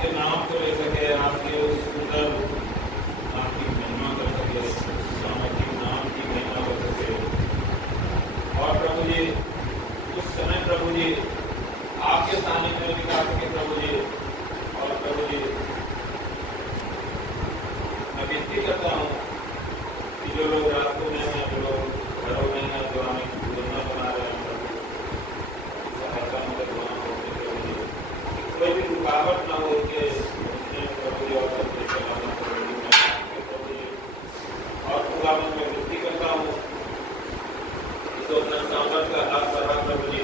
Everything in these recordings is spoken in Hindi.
आपके नाम को ले सके, आपके उस सुंदर नाम की महिमा कर सके, सामर्थ्य नाम की महिमा कर सके। और प्रभु जी उस समय प्रभु जी आपके सानिध्य में दिखा सके प्रभु जी। और प्रभु जी मैं विनती करता हूँ कि जो लोग रास्तों में हैं, जो लोग घरों में हैं, जो हमें योजना बना रहे हैं प्रभु, सहायता मदद बना होने प्रभु जी, कोई भी रुकावट ना हो के प्रभु जी और सबसे चलाना प्रभु जी मैं प्रभु जी। और खुदा मैं विनती करता हूँ तो अपना सामर्थ का हाथ बढ़ा प्रभु जी,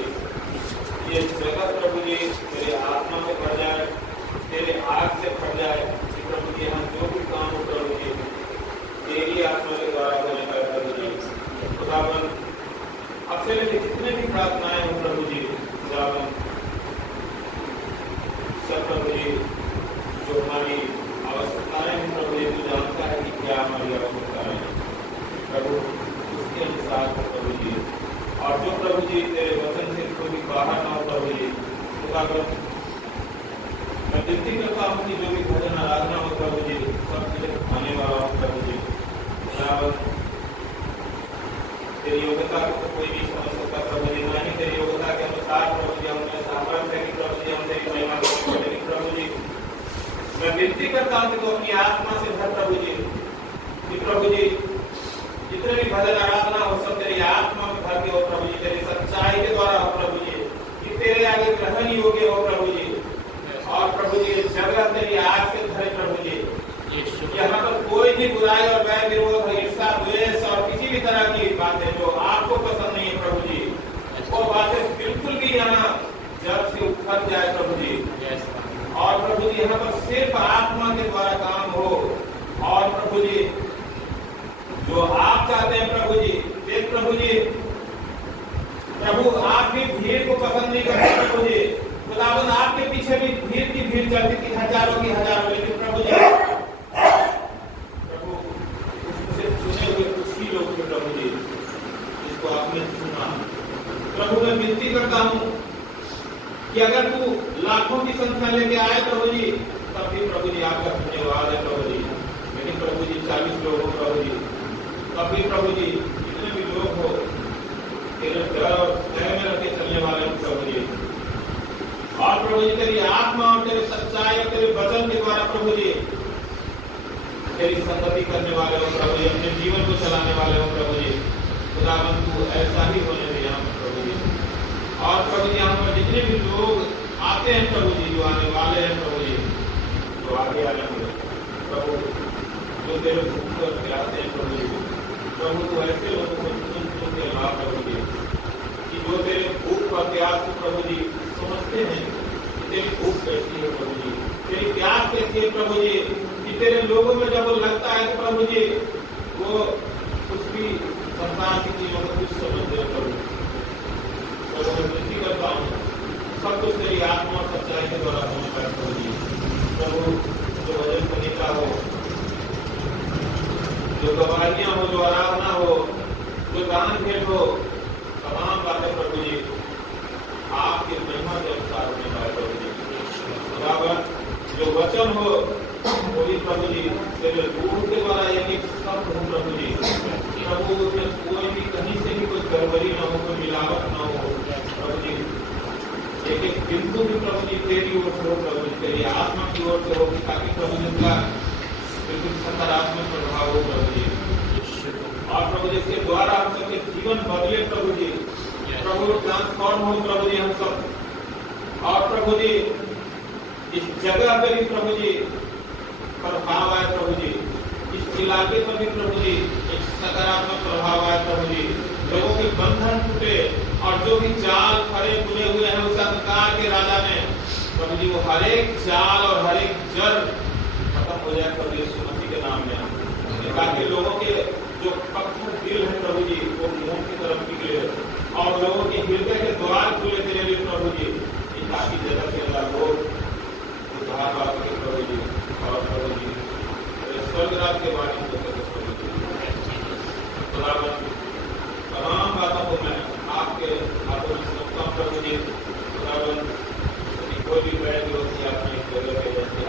ये जगह प्रभु जी मेरी आत्मा से भर जाए, तेरे आग से भर जाए कि प्रभु जी हम जो भी काम हो प्रभु जी तेरी आत्मा के द्वारा होने का प्रभु जी। खुदावन अब से लेकर जितने भी प्रार्थनाएं हो प्रभु जी, खुदावन सब प्रभु जी जो हमारी आवश्यकताएं हैं प्रभु जी तू जानता है कि क्या हमारी आवश्यकताएं हैं प्रभु, उसके अनुसार हो प्रभु जी। और जो प्रभु जी तेरे वचन से कोई बाहर ना हो प्रभु जी, खुदावन मैं विनती करता हूँ कि जो भी भजन आराधना हो प्रभु जी सब कुछ खाने वाला हो प्रभु जी। तेरी योग्यता को तो कोई नहीं समझ सकता प्रभु जी, ना ही तेरी योग्यता के अनुसार प्रभु जी हमें सामर्थ्य है कि प्रभु जी हम तेरी महिमा करें प्रभु जी। मैं विनती करता हूँ कि तू अपनी आत्मा से भर प्रभु जी, कि प्रभु जी जितने भी भजन आराधना हो सब तेरी आत्मा में भर के हो प्रभु जी, तेरी सच्चाई के द्वारा हो प्रभु जी, कि तेरे आगे ग्रहण योग्य हो प्रभु जी। और प्रभु जी जगह तेरी आग से भरे प्रभु जी, यहाँ पर कोई भी बुराई और वैर विरोध ईर्षा द्वेष और किसी भी तरह की बातें जो आपको पसंद नहीं है प्रभु जी, वो बातें बिल्कुल भी यहाँ जब से उठक जाए प्रभु जी। और प्रभु जी यहाँ पर सिर्फ आत्मा के द्वारा काम हो। और प्रभु जी जो आप चाहते हैं प्रभु जी, देख प्रभु जी प्रभु आप भी भीड़ को पसंद नहीं करते प्रभु जी, खुदावन आपके पीछे भी भीड़ की भीड़ चलती थी, हजारों की हजारों, लेकिन प्रभु जी प्रभु जी जिसको आपने चुना प्रभु, मैं विनती करता हूँ कि अगर तू लाखों की संख्या लेके आए प्रभु जी तब भी प्रभु जी आपका धन्यवाद है प्रभु जी। लेकिन प्रभु जी 40 लोग हो प्रभु जी, तब भी प्रभु जी जितने भी लोग हो तेरे डर और भय में रखे चलने वाले हो प्रभु जी। और प्रभु जी तेरी आत्मा और तेरे सच्चाई और तेरे वचन के द्वारा प्रभु जी तेरी संगति करने वाले हो प्रभु जी, अपने जीवन को चलाने वाले हो प्रभु जी। खुदावन तू ऐसा ही होने दे यहाँ पर प्रभु जी। और प्रभु जी यहाँ पर जितने भी लोग आते हैं प्रभु जी, जो आने वाले हैं प्रभु जी, जो आगे आने वाले प्रभु, जो तेरे भूख पर प्यासे हैं प्रभु जी, प्रभु तू ऐसे लोगों को चुन के ला प्रभु जी, कि जो तेरे भूख और प्यास को प्रभु जी समझते हैं कि तेरी भूख कैसी है प्रभु जी, तेरी प्यास कैसी है प्रभु जी, कि तेरे लोगों में जब वो लगता है कि प्रभु जी वो कुछ भी संसार की चीजों को कुछ समझते हैं प्रभु। तो मैं विनती करता हूँ सब कुछ तेरी आत्मा और सच्चाई के द्वारा होने का प्रभु जी। प्रभु जो भजन संहिता हो, जो गवाहियाँ हो, जो आराधना हो, जो दान भेंट हो, तमाम बातें प्रभु जी आपके महिमा के अनुसार होने पाए प्रभु जी। बराबर जो वचन हो वो भी प्रभु जी तेरे रूह के द्वारा एक शब्द हो प्रभु जी, प्रभु उसमें कोई भी कहीं से भी कोई गड़बड़ी ना हो, कोई मिलावट ना हो प्रभु जी। एक एक बिंदु भी प्रभु जी तेरी ओर से हो प्रभु जी, तेरी आत्मा की ओर से हो, ताकि प्रभु जी का बिल्कुल सकारात्मक प्रभाव हो प्रभु जी। और प्रभु जी इसके द्वारा हम सबके जीवन बदले प्रभु जी, प्रभु ट्रांसफॉर्म हो प्रभु जी हम सब। और प्रभु जी इस जगह पे भी प्रभु जी प्रभाव आए प्रभु जी, इस इलाके पर भी प्रभु जी एक सकारात्मक प्रभाव आए प्रभु जी, लोगों के बंधन टूटे और जो भी जाल खड़े बुने हुए हैं उस अंधकार के राजा में प्रभु जी वो हर एक जाल और हर एक जड़ खत्म हो जाए प्रभु यीशु मसीह के नाम में, ताकि लोगों के जो पत्थर दिल है प्रभु जी वो मुंह की तरफ निकले और लोगों के हृदय के द्वार खुले तेरे लिए प्रभु जी, ताकि जगह के अंदर लोग उद्धार पा सके प्रभु जी। और प्रभु जी स्वर्ग राज के बारे में प्रभु जी तमाम बातों को मैं आपके हाथों में सौंपता हूं प्रभु जी। कोई भी बैठ होती है अपनी जगह पे जैसे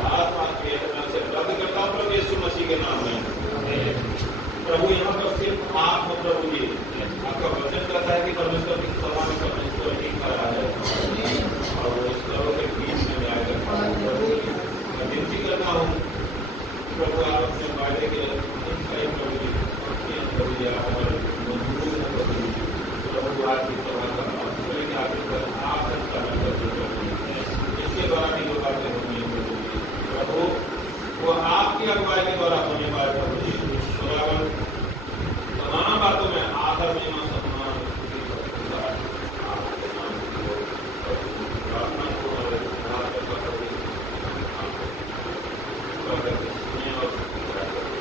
कृपा करके सुनिए और पूरा करें।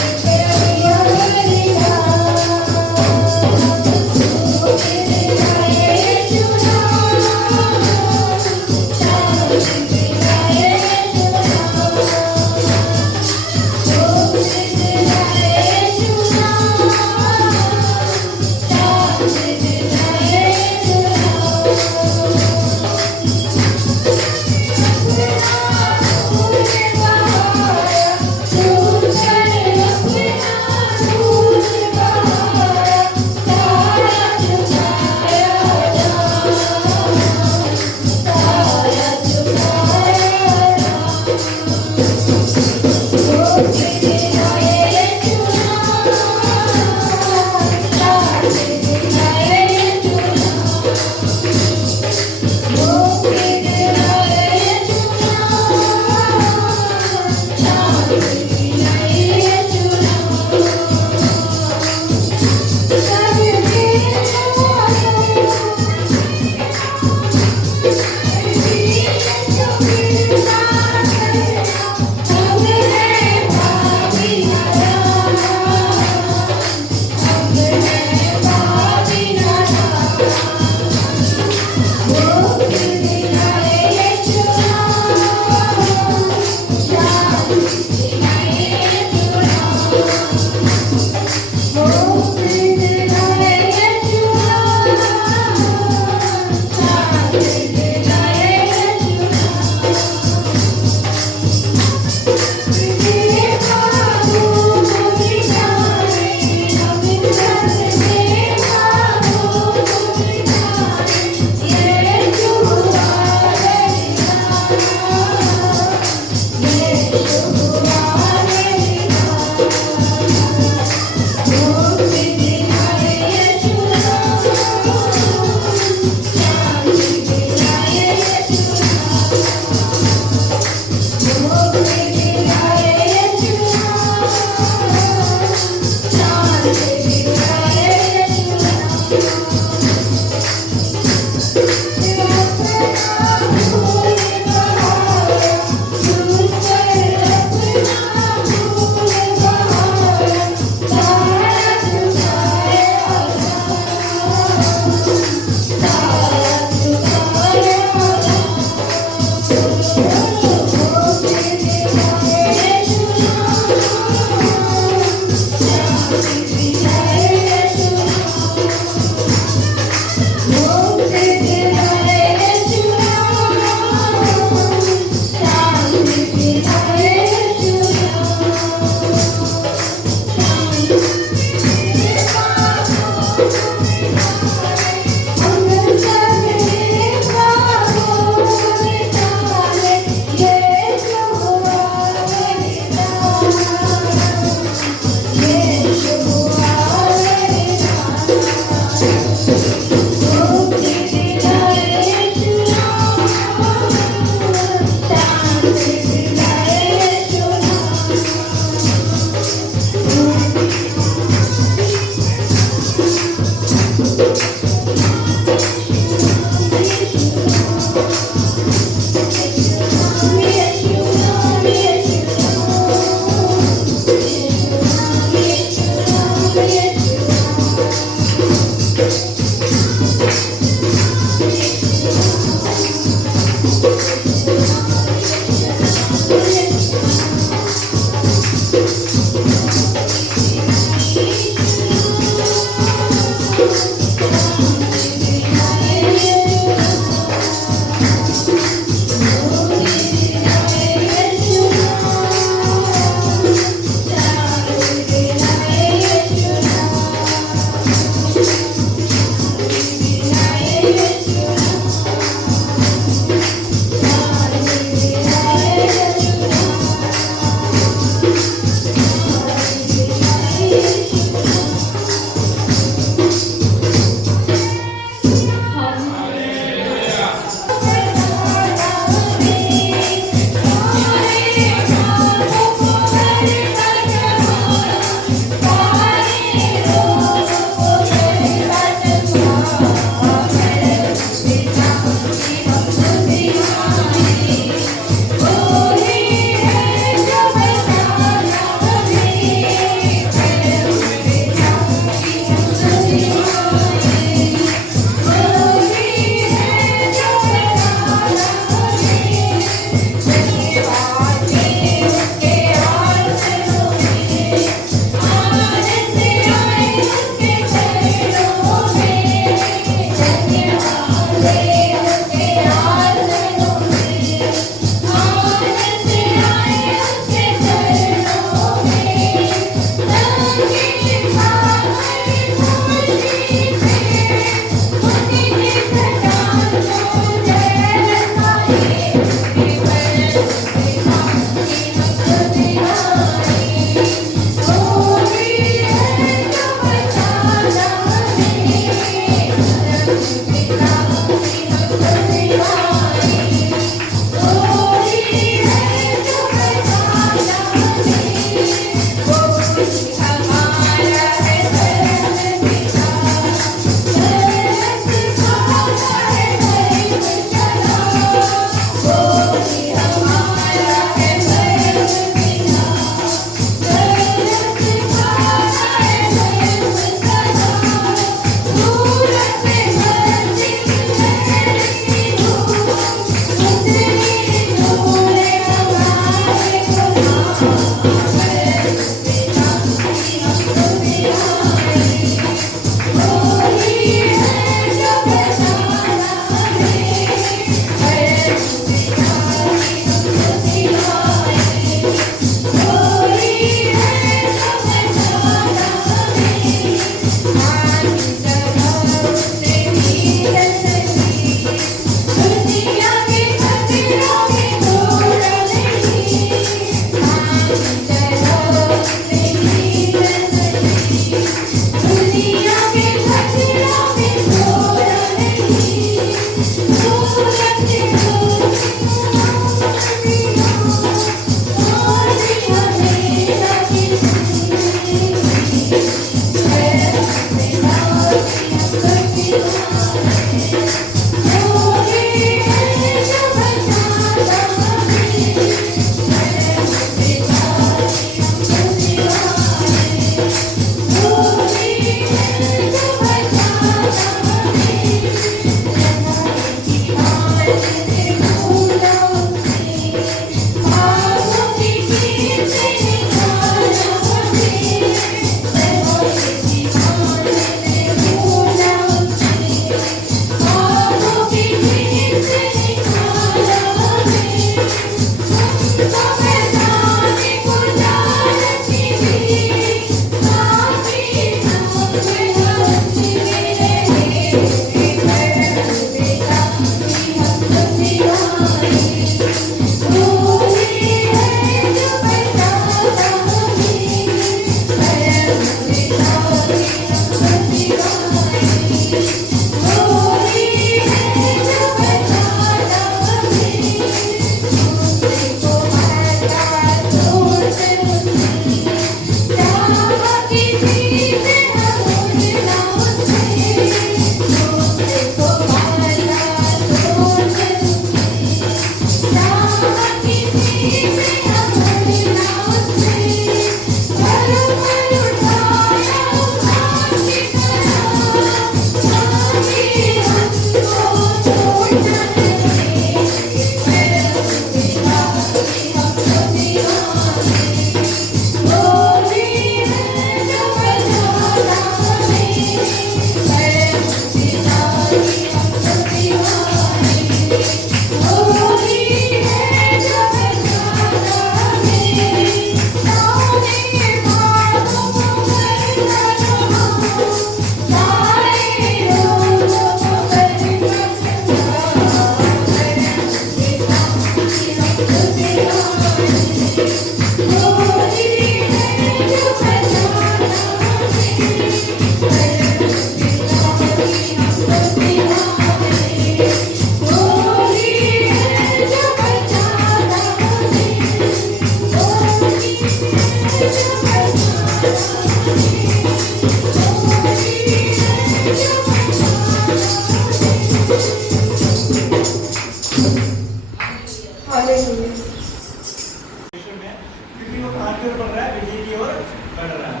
कहाँ की ओर बढ़ रहा है? विजय की ओर बढ़ रहा है।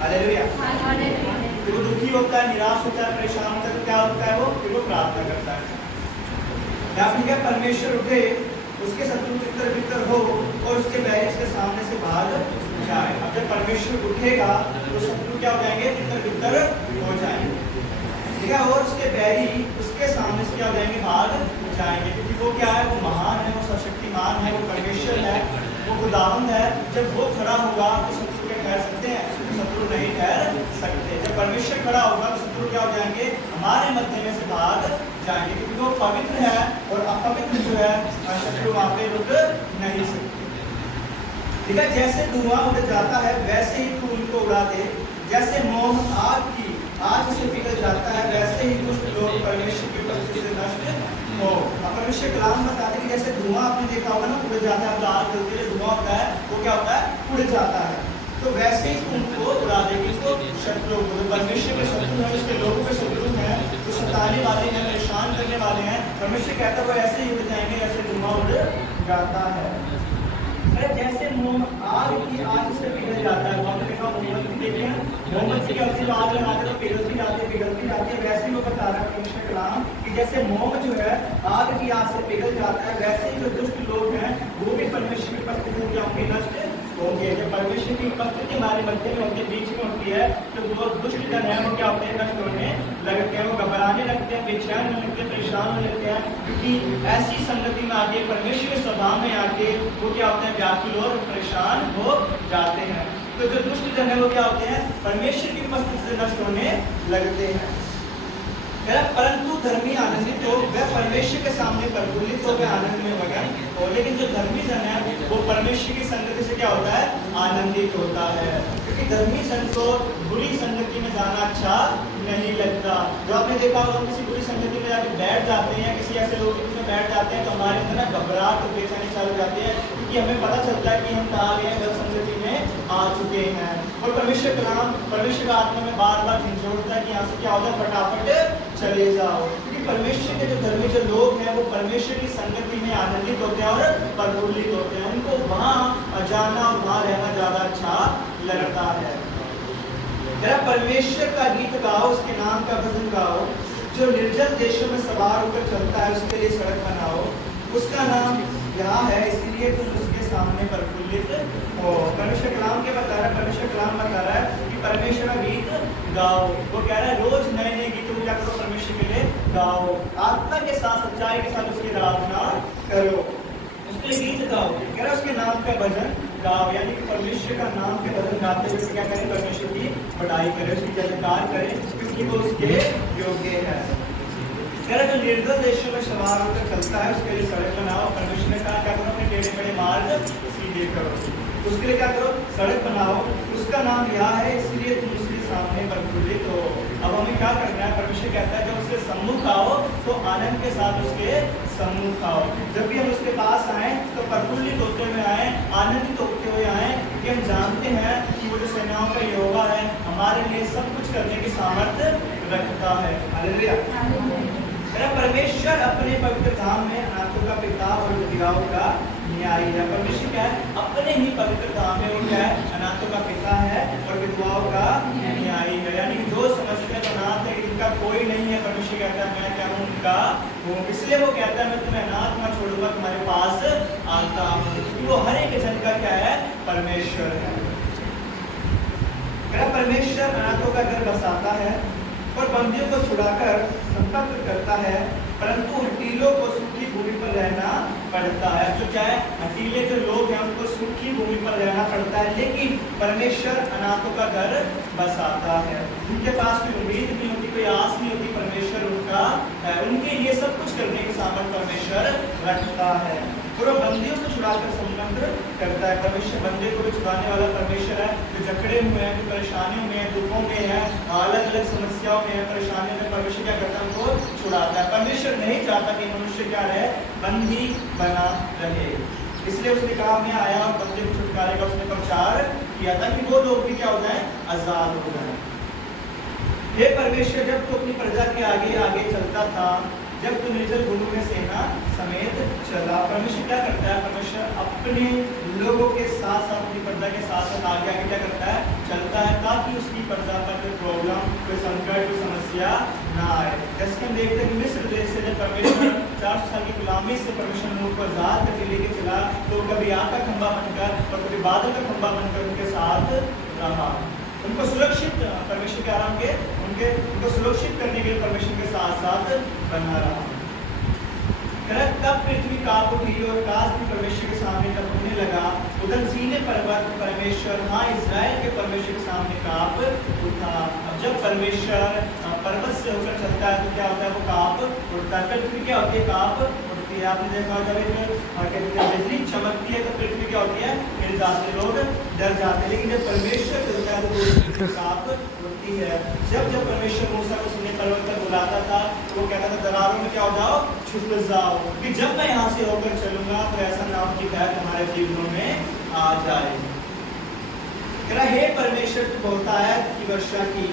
हालेलुया। जब वो दुखी होता है, निराश होता है, परेशान होता है तो क्या होता है? वो फिर वो प्रार्थना करता है। यहाँ पे क्या परमेश्वर उठे, उसके शत्रु तितर बितर हो और उसके बैरी उसके सामने से भाग जाए। अब जब परमेश्वर उठेगा तो शत्रु क्या हो जाएंगे? तितर बितर हो जाएंगे, ठीक है, और उसके बैरी उसके सामने से क्या हो जाएंगे? भाग जाएंगे, क्योंकि वो क्या है? वो महान है, वो सर्वशक्तिमान है, वो परमेश्वर है, वो खुदावंद है। जब वो खड़ा होगा तो शत्रु क्या ठहर सकते हैं? शत्रु नहीं ठहर सकते। जब परमेश्वर खड़ा होगा तो शत्रु क्या हो जाएंगे? हमारे मध्य में से भाग जाएंगे, क्योंकि वो पवित्र है और अपवित्र जो है शत्रु वहां पे रुक नहीं सकते, ठीक है। जैसे धुआं उड़ जाता है वैसे ही तू उनको उड़ा दे, जैसे मोम आग से पिघल जाता है वैसे ही दुष्ट लोग परमेश्वर की उपस्थिति से नष्ट हो। परमेश्वर कलाम बताते हैं कि जैसे धुआं आपने देखा होगा ना, उड़ जाता है, आग जलती है, धुआं होता है, वो क्या होता है? उड़ जाता है। तो वैसे ही उनको उड़ा देगी, तो शत्रु को, परमेश्वर के शत्रु हैं, उसके लोगों के शत्रु हैं, जो सताने वाले हैं, परेशान करने वाले हैं, परमेश्वर कहता है वो ऐसे ही उड़ जाएंगे जैसे धुआं उड़ जाता है। जैसे मोम आग की आग से पिघल जाता है, वहां पे देखा मोमबत्ती देखिए, मोमबत्ती के अंदर आग लगाते तो पिघलती जाती है, वैसे ही वो बता रहा है परमेश्वर कलाम कि जैसे मोम जो है आग की आग से पिघल जाता है, वैसे ही जो दुष्ट लोग हैं वो भी परमेश्वर की उपस्थिति में होंगे, नष्ट होंगे। जब परमेश्वर की उपस्थिति हमारे मध्य में होती है, बीच में होती है, तो वो दुष्ट जन है वो क्या होते हैं? नष्ट होने लगते हैं, वो घबराने लगते हैं, बेचैन होने लगते हैं, परेशान होने लगते हैं, क्योंकि ऐसी संगति में आके, परमेश्वर के स्वभाव में आके वो क्या होते हैं? व्याकुल और परेशान हो जाते हैं। तो जो दुष्ट जन है वो क्या होते हैं? परमेश्वर की उपस्थिति से नष्ट होने लगते हैं। परंतु धर्मी आनंदित हो, वह परमेश्वर के सामने प्रफुल्लित हो, वह आनंद में मगन हो। लेकिन जो धर्मी जन है वो परमेश्वर की संगति से क्या होता है? आनंदित होता है, क्योंकि धर्मी जन को बुरी संगति में जाना अच्छा नहीं लगता। जो आपने देखा होगा, किसी बुरी संगति में जाके बैठ जाते हैं, किसी ऐसे लोग में बैठ जाते हैं तो हमारे अंदर ना घबराहट और बेचैनी चालू जाती है, क्योंकि हमें पता चलता है कि हम कहाँ गए, गलत संगति में आ चुके हैं। और परमेश्वर कलाम, परमेश्वर का आत्मा में बार बार झंझोड़ता है कि यहाँ से क्या होता है? फटाफट चले जाओ, क्योंकि परमेश्वर के जो धर्मी जो लोग हैं वो परमेश्वर की संगति में आनंदित होते हैं और प्रफुल्लित होते हैं। उनको वहाँ जाना और वहाँ रहना ज्यादा अच्छा लगता है। जरा परमेश्वर का गीत गाओ, उसके नाम का भजन गाओ, जो निर्जल देशों में सवार होकर चलता है उसके लिए सड़क बनाओ। उसका नाम यहाँ है, इसलिए तुम उसके सामने प्रफुल्लित हो। परमेश्वर कलाम के बता रहा है, परमेश्वर कलाम बता रहा है कि परमेश्वर का गीत गाओ। वो कह रहा है रोज नए नए गीतों क्या करो? परमेश्वर के लिए गाओ, आत्मा के साथ, सच्चाई के साथ उसकी आराधना करो, उसके गीत गाओ। कह रहा है उसके नाम का भजन गाओ, यानी कि परमेश्वर का नाम के भजन गाते हुए क्या करें? परमेश्वर की बढ़ाई करें, उसकी जयकार करें, क्योंकि वो उसके योग्य है। कह रहा जो निर्दल देशों में सवार होकर चलता है उसके लिए सड़क बनाओ। परमेश्वर ने कहा क्या करो? अपने टेढ़े मेढ़े मार्ग सीधे करो, उसके लिए क्या करो? सड़क बनाओ। उसका नाम यह है, इसलिए तुम उसके सामने प्रफुल्लित हो। अब हमें क्या करना है? परमेश्वर कहता है जब उसके सम्मुख आओ तो आनंद के साथ उसके सम्मुख आओ। जब भी हम उसके पास आए तो प्रफुल्लित होते हुए आए, आनंदित होते हुए आए, क्योंकि हम जानते हैं कि वो जो सेनाओं का यहोवा है हमारे लिए सब कुछ करने की सामर्थ्य रखता है। हालेलुया। परमेश्वर अपने पवित्र धाम में अनाथों का पिता और विधवाओं का न्यायी है। परमेश्वर क्या है? अपने ही पवित्र धाम में वो क्या है? अनाथों का पिता है और विधवाओं का न्यायी है। यानी कि जो समझते हैं अनाथ है, इनका कोई नहीं है, परमेश्वर कहता है मैं क्या हूँ? उनका हूँ। इसलिए वो कहता है मैं तुम्हें अनाथ न छोड़ूंगा, तुम्हारे पास आता हूँ, क्योंकि वो हर एक जन का क्या है? परमेश्वर है। परमेश्वर अनाथों का घर बसाता है और बंदियों को छुड़ाकर संपन्न करता है, परंतु हठीलों को सूखी भूमि पर रहना पड़ता है। जो क्या है? हठीले जो लोग हैं उनको सूखी भूमि पर रहना पड़ता है, लेकिन परमेश्वर अनाथों का घर बसाता है। उनके पास कोई उम्मीद नहीं होती, कोई आस नहीं होती, परमेश्वर उनका है, उनके लिए सब कुछ करने की सामर्थ्य परमेश्वर रखता है। और वो बंदियों को छुड़ाकर संबंध करता है। परमेश्वर बंदे को भी छुड़ाने वाला परमेश्वर है, जो जकड़े हुए हैं, जो परेशानियों में है, दुखों में है, अलग अलग समस्याओं में है, परेशानियों में, परमेश्वर क्या करता है? उनको छुड़ाता है। परमेश्वर नहीं चाहता कि मनुष्य क्या रहे? बंदी बना रहे, इसलिए उसने कहा मैं आया और बंदे को छुटकारे का उसने प्रचार किया था कि वो लोग भी क्या हो जाए? आजाद हो जाए। हे परमेश्वर, जब तू अपनी प्रजा के आगे आगे चलता था जब तू निर्जल भूमि में सेना समेत चला। परमेश्वर क्या करता है? परमेश्वर अपने लोगों के साथ साथ, अपनी प्रजा के साथ साथ आगे आगे क्या करता है? चलता है, ताकि उसकी प्रजा पर कोई प्रॉब्लम, कोई संकट, कोई समस्या ना आए। जैसे हम देखते हैं कि मिस्र देश से जब परमेश्वर 400 साल की गुलामी से परमेश्वर ने उनको आजाद करके लेके चला, तो कभी आग का खंभा बनकर और कभी बादल का खंभा बनकर उनके साथ रहा। उनको सुरक्षित, परमेश्वर के आराम के उनको सुरक्षित करने के लिए परमेश्वर के साथ साथ बना रहा। तब पृथ्वी कांप उठी और आकाश भी परमेश्वर के सामने कांपने लगा। उधर सीने पर्वत परमेश्वर, हाँ, इजराइल के परमेश्वर के सामने कांप उठा। अब जब परमेश्वर पर्वत से होकर चलता है तो क्या होता है? वो कांप उठता है। पृथ्वी क्या होती है? कांप उठती है। आपने देखा जब बिजली चमकती है तो पृथ्वी क्या होती है? हिल जाते, लोग डर जाते हैं। लेकिन जब परमेश्वर चलता है तो कांप उठती है। जब परमेश्वर मूसा को सीने पर्वत पर बुलाता था तो वो कहता था दरारों में क्या हो जाओ? छुप जाओ, कि जब मैं यहाँ से होकर चलूंगा तो ऐसा नाम की बैठ हमारे जीवनों में आ जाए। हे परमेश्वर, तू बहुतायत की वर्षा की,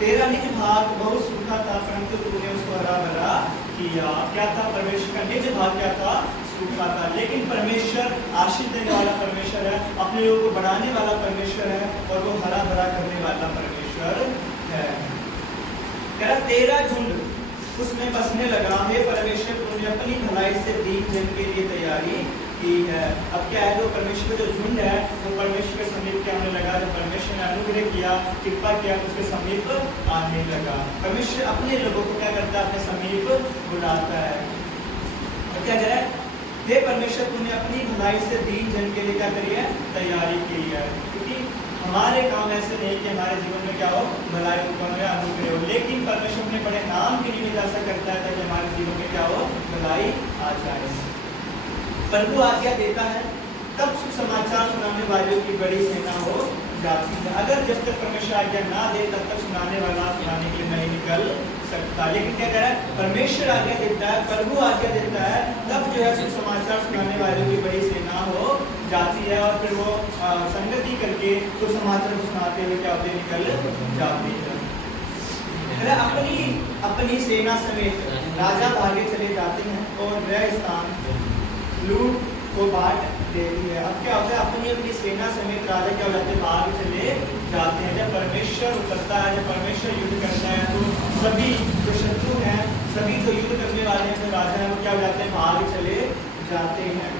तेरा निज भाग बहुत सूखा था परंतु तूने उसको हरा भरा किया। क्या था? परमेश्वर का निज भाग क्या था? सूखा था। लेकिन परमेश्वर आशीष देने वाला परमेश्वर है, अपने लोगों को बढ़ाने वाला परमेश्वर है, और वो हरा भरा करने वाला परमेश्वर है। तेरा झुंड उसमें बसने लगा। हे परमेश्वर, तूने अपनी भलाई से दीन जन के लिए तैयारी की है। अब क्या है? जो परमेश्वर का जो झुंड है वो परमेश्वर के समीप क्या होने लगा? जब परमेश्वर ने अनुग्रह किया, कृपा किया, तो उसके समीप आने लगा। परमेश्वर अपने लोगों को क्या करता है? अपने समीप बुलाता है। और क्या करे? हे परमेश्वर, तूने अपनी भलाई से दीन जन के लिए क्या करी है? तैयारी की है। क्योंकि हमारे काम ऐसे नहीं कि हमारे जीवन में क्या हो? भलाई उत्पन्न हो, अनुग्रह हो, लेकिन परमेश्वर अपने बड़े नाम के लिए ऐसा करता है ताकि हमारे जीवन में क्या हो? भलाई आ जाए। प्रभु आज्ञा देता है तब सुसमाचार सुनाने वालों की बड़ी सेना हो जाती है। अगर जब तक परमेश्वर आज्ञा ना दे तब तक सुनाने वाला सुनाने के लिए नहीं निकल सकता। लेकिन क्या कह रहा है? परमेश्वर आज्ञा देता है, प्रभु आज्ञा देता है, तब जो है सुसमाचार सुनाने वालों की बड़ी सेना हो जाती है, और फिर वो संगति करके सुसमाचार को सुनाते हुए क्या होते? निकल जाती है। अपनी सेना समेत राजा भागे चले जाते हैं और वह स्थान लूट को बांट देती है। अब क्या होता है? अपनी सेना समेत राजा क्या हो जाते हैं? भाग चले जाते हैं। जब परमेश्वर उतरता है, जब परमेश्वर युद्ध करता है, तो सभी जो शत्रु हैं, सभी जो युद्ध करने वाले हैं, जो राजा हैं, वो क्या हो जाते हैं? भाग चले जाते हैं।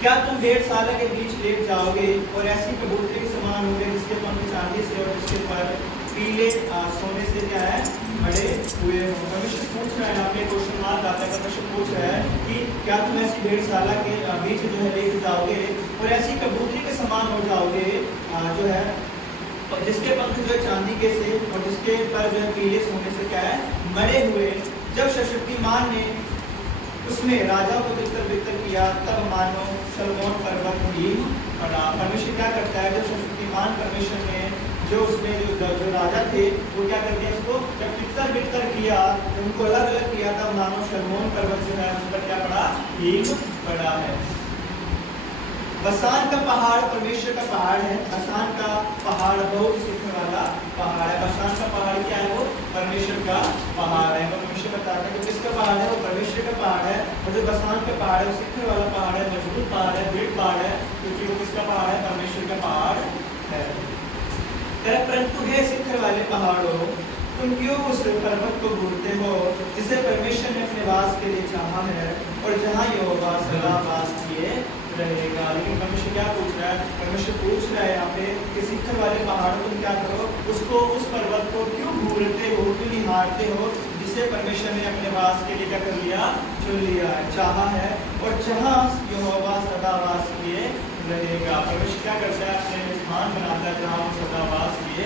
क्या तुम 1.5 साल के बीच लेट जाओगे और ऐसी कबूतरी के समान होगे जिसके पंख चांदी से और जिसके पर पीले सोने से क्या है? बड़े हुए हो। परमेश्वर पूछ रहा है, आपने क्वेश्चन मार्क आता है, परमेश्वर पूछ रहा है कि क्या तुम ऐसी 1.5 साल के बीच जो है लेके जाओगे और ऐसी कबूतरी के समान हो जाओगे जो है जिसके पंख जो है चांदी के से और जिसके पर जो है पीले सोने से क्या है? मरे हुए। जब शक्तिमान ने उसमें राजा को तितर किया तब मानो शलमोन पर्वत भी पड़ा। परमेश्वर क्या करता है? जब शक्तिमान परमेश्वर ने जो उसमें जो राजा थे वो क्या कर दिया? उसको जब तितर किया, उनको अलग अलग किया, तब मानो शलमोन पर्वत जो है उस पर क्या पड़ा? हिम पड़ा है। बसान का पहाड़ परमेश्वर का पहाड़ है। बसान का पहाड़ बहुत सीखने वाला पहाड़ है। बसान का पहाड़ क्या है? वो परमेश्वर का पहाड़ है। परमेश्वर बताते हैं कि किसका पहाड़ है? वो परमेश्वर का पहाड़ है। और जो बसान का पहाड़ है वो सीखने वाला पहाड़ है, मजबूत पहाड़ है, दृढ़ पहाड़ है, क्योंकि वो किसका पहाड़ है? परमेश्वर का पहाड़ है। परंतु हे शिखर वाले पहाड़ों, तुम क्यों उस पर्वत को भूलते हो जिसे परमेश्वर ने अपने वास के लिए चाहा है और जहाँ यहोवा सदा वास किए रहेगा। लेकिन परमेश्वर क्या पूछ रहा है? परमेश्वर पूछ रहा है यहाँ पे कि शिखर वाले पहाड़ों तुम क्या करो? उसको, उस पर्वत को क्यों भूलते हो, क्यों निहारते हो जिसे परमेश्वर ने अपने वास के लिए क्या कर लिया? चुन लिया है, चाहा है, और जहाँ यहोवा सदा वास किए रहेगा। परमेश्वर क्या करता है? अपने स्थान बनाता है जहाँ वो सदा वास किए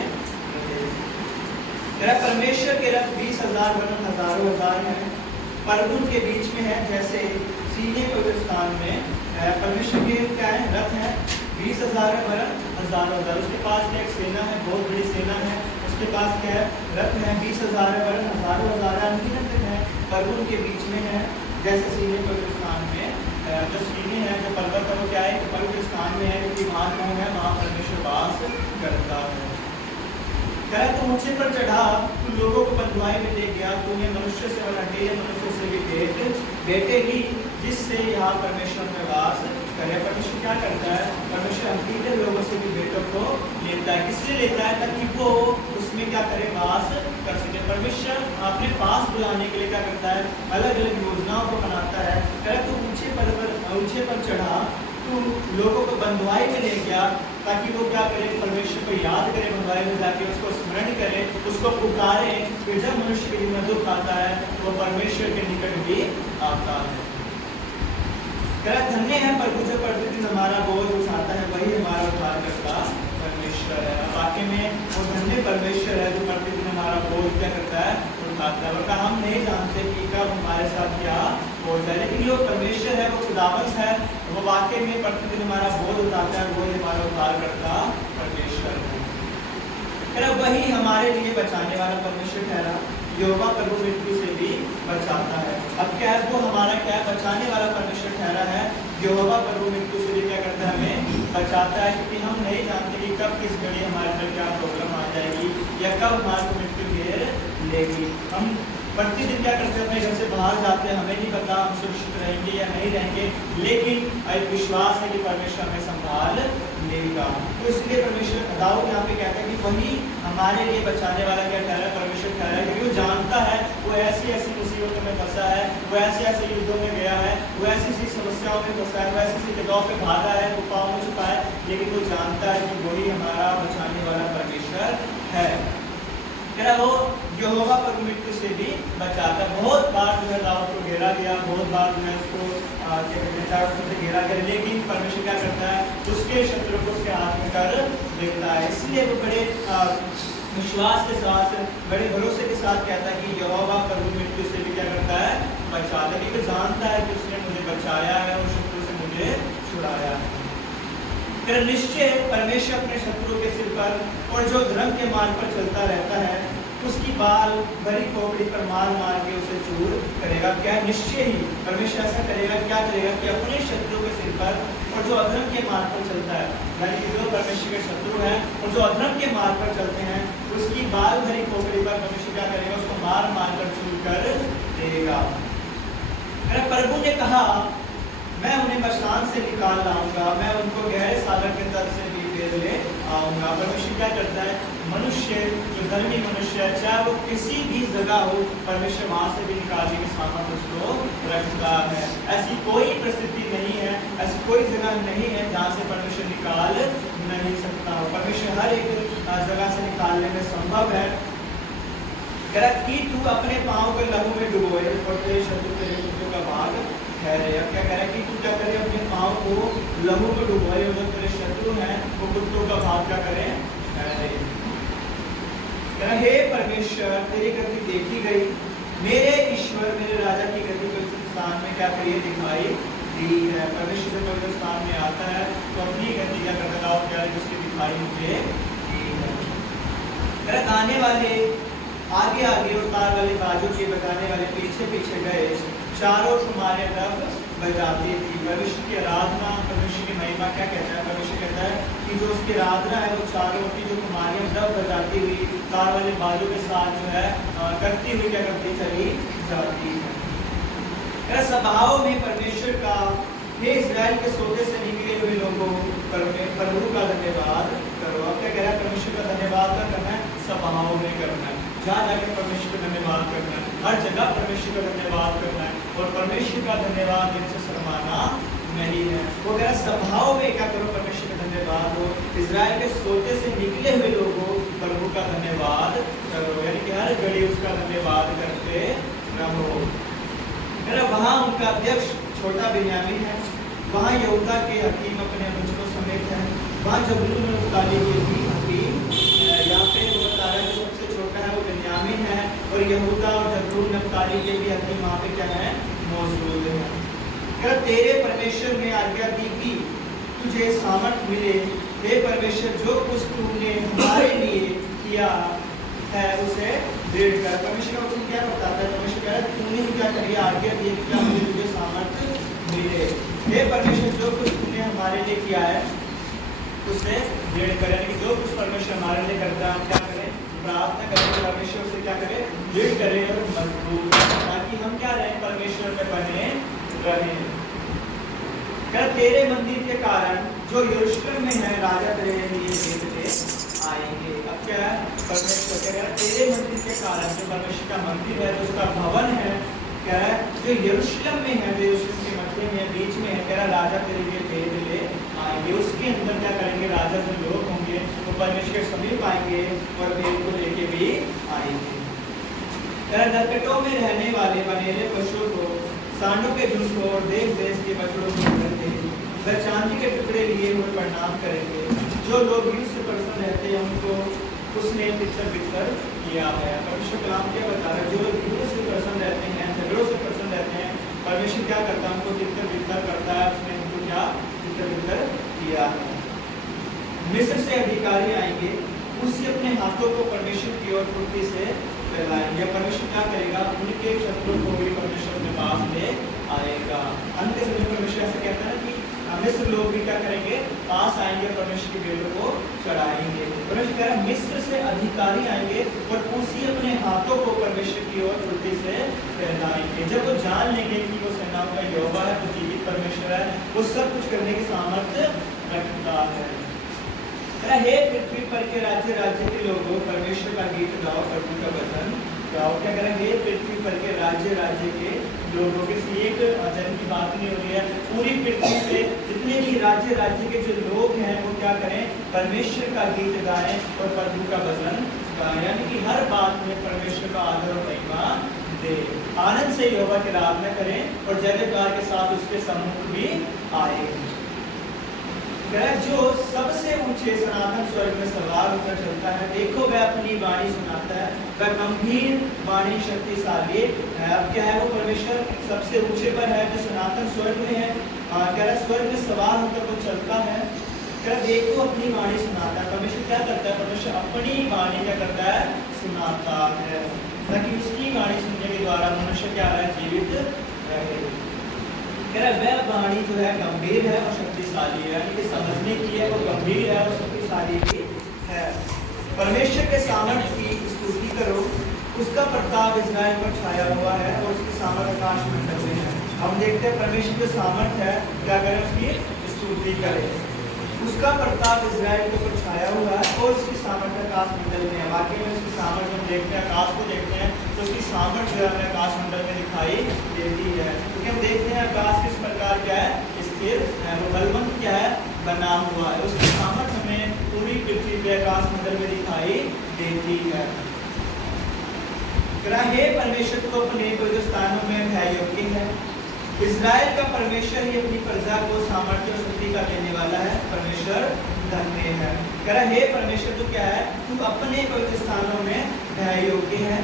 रहेगा। परमेश्वर के रथ 20,000 वरन हजारों हजार हैं, पर उनके बीच में है जैसे सीने पवित्र स्थान में। परमेश्वर के क्या है? रथ है, 20,000 है वरन हजारों हजार। उसके पास एक सेना है, बहुत बड़ी सेना है। उसके पास क्या है? रथ है, 20,000 है वरन हजारों हजार अनगिनत है, पर उनके बीच में है जैसे सीने पवित्र स्थान में। जो सीने है, जो पर्वत है, वो क्या है? पवित्र स्थान में है, क्योंकि वहाँ कौन है? वहाँ परमेश्वर वास करता है। कह रहा तू ऊंचे पर चढ़ा, तू लोगों को बंधुआई में ले गया, तूने मनुष्य से लौटे, मनुष्य से भी बेटे ही, जिससे यहाँ परमेश्वर में वास करे। परमेश्वर क्या करता है? परमेश्वर हकीकत लोगों से भी बेटों को लेता है। किससे लेता है? ताकि वो उसमें क्या करे? वास कर सके। परमेश्वर अपने पास बुलाने के लिए क्या करता है? अलग अलग योजनाओं को बनाता है। कह रहा तू ऊंचे पर चढ़ा, तू लोगों को बंधुआई में ले गया, ताकि वो क्या करे? परमेश्वर को याद करे, बंधुआई में जाके उसको स्मरण करे, उसको पुकारे। फिर जब मनुष्य के जीवन में दुख आता है तो वो परमेश्वर के निकट भी आता है। धन्य है प्रभु जो प्रतिदिन हमारा बोझ उठाता है, वही हमारा उद्धार करता परमेश्वर है। वाकई में वो धन्य परमेश्वर है जो प्रतिदिन हमारा बोझ क्या करता है? उठाता है। वरना हम नहीं जानते कि कब हमारे साथ क्या हो जाए, लेकिन जो परमेश्वर है वो खुदावंत है, वो वाकई में प्रतिदिन हमारा बोझ उठाता है, वही हमारा उद्धार करता परमेश्वर है। वही हमारे लिए बचाने वाला परमेश्वर ठहरा, यहोवा प्रभु मृत्यु से भी बचाता है। अब क्या है? वो हमारा क्या है? बचाने वाला परमेश्वर ठहरा है। यहोवा प्रभु मृत्यु से भी क्या करता है? हमें बचाता है, क्योंकि हम नहीं जानते कि कब किस घड़ी हमारे अंदर क्या प्रॉब्लम आ जाएगी या कब हमारे मृत्यु घेर लेगी। हम प्रतिदिन क्या करते हैं? अपने घर से बाहर जाते हैं, हमें नहीं पता हम सुरक्षित रहेंगे या नहीं रहेंगे, लेकिन एक विश्वास है कि परमेश्वर हमें संभाल लेगा। तो इसलिए परमेश्वर दाऊद यहाँ पे कहता है कि वही हमारे लिए बचाने वाला क्या ठहरा है? परमेश्वर ठहरा है, क्योंकि वो जानता है वो ऐसी ऐसी मुसीबतों में फंसा है, वो ऐसे ऐसे युद्धों में गया है, वो ऐसी ऐसी समस्याओं में फंसा है, वो ऐसी ऐसी जगहों पे भागा है, वो पाँव में चुका है, लेकिन वो जानता है कि वही हमारा बचाने वाला परमेश्वर है। वो यहोवा प्रभु मृत्यु से भी बचाता। बहुत बार जो है दाऊद को घेरा गया, बहुत बार जो है उसको चारों से घेरा गया, लेकिन परमेश्वर क्या करता है? उसके शत्रु को उसके हाथ में कर देता है। इसलिए वो बड़े विश्वास के साथ, बड़े भरोसे के साथ कहता है कि यहोवा प्रभु मृत्यु से भी क्या करता है? बचाता है, क्योंकि जानता है कि उसने मुझे बचाया है और शत्रु से मुझे छुड़ाया है। निश्चय परमेश्वर अपने शत्रु के सिर पर और जो धर्म के मार्ग पर चलता रहता है उसकी बाल भरी खोपड़ी पर मार मार के उसे चूर करेगा। क्या निश्चय ही परमेश्वर ऐसा करेगा? क्या करेगा कि अपने शत्रु के सिर पर और जो अधर्म के मार्ग पर चलता है, यानी कि जो परमेश्वर के शत्रु है और जो अधर्म के मार्ग पर चलते हैं, उसकी बाल भरी खोपड़ी पर परमेश्वर क्या करेगा? उसको मार मार कर चूर कर देगा। प्रभु ने कहा मैं उन्हें मशान से निकाल लाऊंगा, मैं उनको गहरे सागर के तट से भी फेर ले आऊंगा। परमेश्वर क्या करता है? मनुष्य जो धर्मी मनुष्य है, चाहे वो किसी भी जगह हो, परमेश्वर वहां से भी निकालने के सामर्थ्य उसको रखता है। ऐसी कोई परिस्थिति नहीं है, ऐसी कोई जगह नहीं है जहाँ से परमेश्वर निकाल नहीं सकता हो। परमेश्वर हर एक जगह से निकालने में संभव है। कि तू अपने पाँव को लहू में डुबोए और तेरे शत्रु तेरे कुत्तों का भाग ठहरे। अब क्या कह रहा है कि तू क्या करे? अपने पाँव को लहू में डुबोए और जो तेरे शत्रु हैं वो कुत्तों का भाग क्या करे? ठहरे। हे परमेश्वर तेरी गति देखी गई, मेरे ईश्वर मेरे राजा की गति को इस स्थान में क्या करिए? दिखाई दी है। परमेश्वर जब पवित्र स्थान में आता है तो अपनी गति क्या करता है? क्या उसकी दिखाई मुझे दी है। आने वाले आगे आगे और तार वाले बाजू के बजाने वाले पीछे पीछे गए, चारों तुम्हारे तरफ बजाती थी। परमेश्वर की आराधना, परमेश्वर की महिमा क्या कहता है? परमेश्वर कहता है कि जो उसकी आराधना है वो चारों की जो तुम्हारी तरफ बजाती हुई तार वाले बाजू के साथ जो है करती हुई क्या करती चली जाती है। सभाओं में परमेश्वर का हे इस्राएल के सोते से निकले हुए लोगों प्रभु का धन्यवाद करो। अब क्या कह रहा है? परमेश्वर का धन्यवाद करना है, सभाओं में करना है, जहाँ जाके परमेश्वर का धन्यवाद करना है, हर जगह परमेश्वर का धन्यवाद करना है। और परमेश्वर का धन्यवाद इनसे शर्माना नहीं है। वो कह रहा सभाओं में क्या करो? परमेश्वर का धन्यवाद हो। इजराइल के सोते से निकले हुए लोगों प्रभु का धन्यवाद करो, यानी कि हर घड़ी उसका धन्यवाद करते रहो। वहाँ उनका अध्यक्ष छोटा बिन्यामीन है, वहाँ यहूदा के हकीम अपने अनुजों समेत है, वहाँ जबूलून और नप्ताली के भी हकीम, यहाँ पे वो तारा जो सबसे छोटा है वो बिन्यामीन है, और यहूदा और जबूलून नप्ताली के भी हकीम वहाँ पे क्या है? मौजूद है। अगर तेरे परमेश्वर ने आज्ञा दी कि तुझे सामर्थ मिले, हे परमेश्वर जो कुछ तूने हमारे लिए किया है उसे दृढ़ कर। परमेश्वर का वचन क्या बताता है? परमेश्वर कह रहा है तूने ही क्या करी? आज्ञा दी कि क्या मुझे तुझे सामर्थ मिले। हे परमेश्वर जो कुछ तूने हमारे लिए किया है उसे दृढ़ कर, यानी कि जो कुछ परमेश्वर हमारे लिए करता है हम क्या करें? प्रार्थना करें परमेश्वर से क्या करें, दृढ़ करें और मजबूत, ताकि हम क्या रहें, परमेश्वर में बने रहें। क्या तेरे मंदिर के कारण जो यरूशलेम में है राजा तेरे लिए भेजते आएंगे। अब क्या है, परमेश्वर कह रहा है तेरे मंदिर के कारण, जो परमेश्वर का मंदिर है, जो उसका भवन है, क्या है, जो यरूशलेम में है, जो यरूशलेम के मध्य में है, बीच में है, कह रहा राजा तेरे लिए भेज ले आएंगे। उसके अंदर क्या करेंगे, राजा जो लोग होंगे वो परमेश्वर के समीप आएंगे और भेद को लेके भी आएंगे। नरकटों में रहने वाले बनेले पशुओं को, सांडों के झुंड को और देश देश के बछड़ों को करके वह चांदी के टुकड़े लिए हुए प्रणाम करेंगे। जो लोग युद्ध से प्रसन्न रहते हैं उनको उसने तितर बितर किया है। परमेश्वर कलाम क्या बता रहा है, जो लोग युद्ध से प्रसन्न रहते हैं, झगड़ों से प्रसन्न रहते हैं, परमेश्वर क्या करता है, उनको तितर बितर करता है। उसने उनको क्या तितर बितर किया है। मिस्र से अधिकारी आएंगे, उसी अपने हाथों को परमेश्वर की ओर फुर्ती से फैलाएंगे। परमेश्वर क्या करेगा, उनके शत्रुओं को भी परमेश्वर अपने पास ले आएगा। अंत के समय परमेश्वर ऐसा कहता है कि मिस्र लोग भी क्या करेंगे, पास आएंगे, परमेश्वर के बेटों को चढ़ाएंगे। परमेश्वर कह रहा है मिस्र से अधिकारी आएंगे और उसी अपने हाथों को परमेश्वर की ओर फुर्ती से फैलाएंगे। जब वो जान लेंगे कि वो सेनाओं का यहोवा है, वो जीवित परमेश्वर है, वो सब कुछ करने की सामर्थ्य रखता है। हे पृथ्वी पर के राज्य राज्य के लोगों, परमेश्वर का गीत गाओ, प्रभु का भजन गाओ। क्या करें, हे पृथ्वी पर के राज्य राज्य के लोगों के, एक जन की बात नहीं हो रही है, पूरी पृथ्वी पे जितने भी राज्य राज्य के जो लोग हैं वो क्या करें, परमेश्वर का गीत गाएं और प्रभु का भजन गाएं। यानी कि हर बात में परमेश्वर का आदर और महिमा दे, आनंद से यहोवा की आराधना करें और जय जयकार के साथ उसके सम्मुख भी आए। जो सबसे ऊंचे सनातन स्वर्ग में सवार होकर चलता है, देखो वह अपनी वाणी सुनाता है, वह गंभीर वाणी शक्तिशाली है। अब क्या है, वो परमेश्वर सबसे ऊंचे पर है, जो सनातन स्वर्ग में है। कह रहा स्वर्ग में सवार होकर वो चलता है, कह रहा देखो अपनी वाणी सुनाता है। परमेश्वर क्या करता है, परमेश्वर अपनी वाणी क्या करता है, सुनाता है, ताकि उसकी वाणी सुनने के द्वारा मनुष्य क्या है, जीवित रहे। कह रहा वह वाणी जो है गंभीर है और शक्तिशाली है, यानी कि समझने की है, वो गंभीर है और शक्तिशाली भी है। परमेश्वर के सामर्थ्य की स्तुति करो, उसका प्रताप इस्राएल पर छाया हुआ है और उसकी सामर्थ्य आकाश मंडल में है। हम देखते हैं परमेश्वर के सामर्थ्य है, क्या करें, उसकी स्तुति करें। उसका प्रताप इस्राएल के ऊपर छाया हुआ है और उसकी सामर्थ्य आकाश मंडल में है। वाकई में उसकी सामर्थ्य हम देखते हैं, आकाश को देखते हैं तो उसकी सामर्थ्य जो है हमें आकाश मंडल में दिखाई देती है, क्योंकि हम देखते हैं आकाश किस प्रकार क्या है, स्थिर है, वो बलवंत क्या है, बना हुआ है। उसकी सामर्थ्य हमें पूरी पृथ्वी पे आकाश मंडल में दिखाई देती है। हे परमेश्वर को अपने पवित्र स्थानों में भय योग्य है। इस्राएल का परमेश्वर ही अपनी प्रजा को सामर्थ्य और शक्ति का देने वाला है। परमेश्वर धन्य है। कह रहा हे परमेश्वर तो क्या है, तू अपने पवित्र स्थानों में भय योग्य है।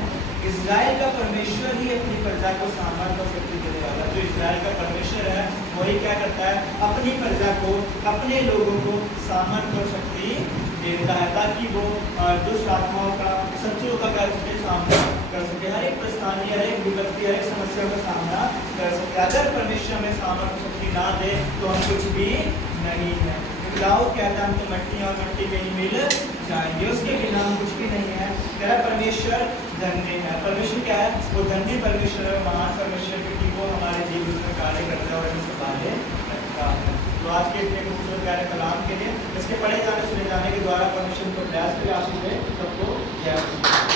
इस्राएल का परमेश्वर ही अपनी प्रजा को सामर्थ्य और शक्ति देने वाला है। जो इस्राएल का परमेश्वर है वही क्या करता है, अपनी प्रजा को, अपने लोगों को सामर्थ्य और शक्ति देता है, ताकि वो दुष्ट आत्माओं का, शत्रुओं का सामना कर सके, हर एक परेशानी, हर एक विपत्ति, हर एक समस्या का सामना कर सके। अगर परमेश्वर हमें सामर्थ्य शक्ति ना दे तो हम कुछ भी नहीं है। दाऊद कहता है हम तो मिट्टी और मिट्टी में ही मिल जाएंगे, उसके बिना हम कुछ भी नहीं है। तेरा परमेश्वर धन्य है। परमेश्वर क्या है, वो धन्य परमेश्वर है, महान परमेश्वर, क्योंकि वो हमारे जीवन में कार्य करता है और हमें संभाले रखता है। तो आज के इतने खूबसूरत प्यारे कलाम के लिए, इसके पढ़े जाने सुने जाने के द्वारा परमेश्वर को प्रयास के आशीष दे। सबको जय।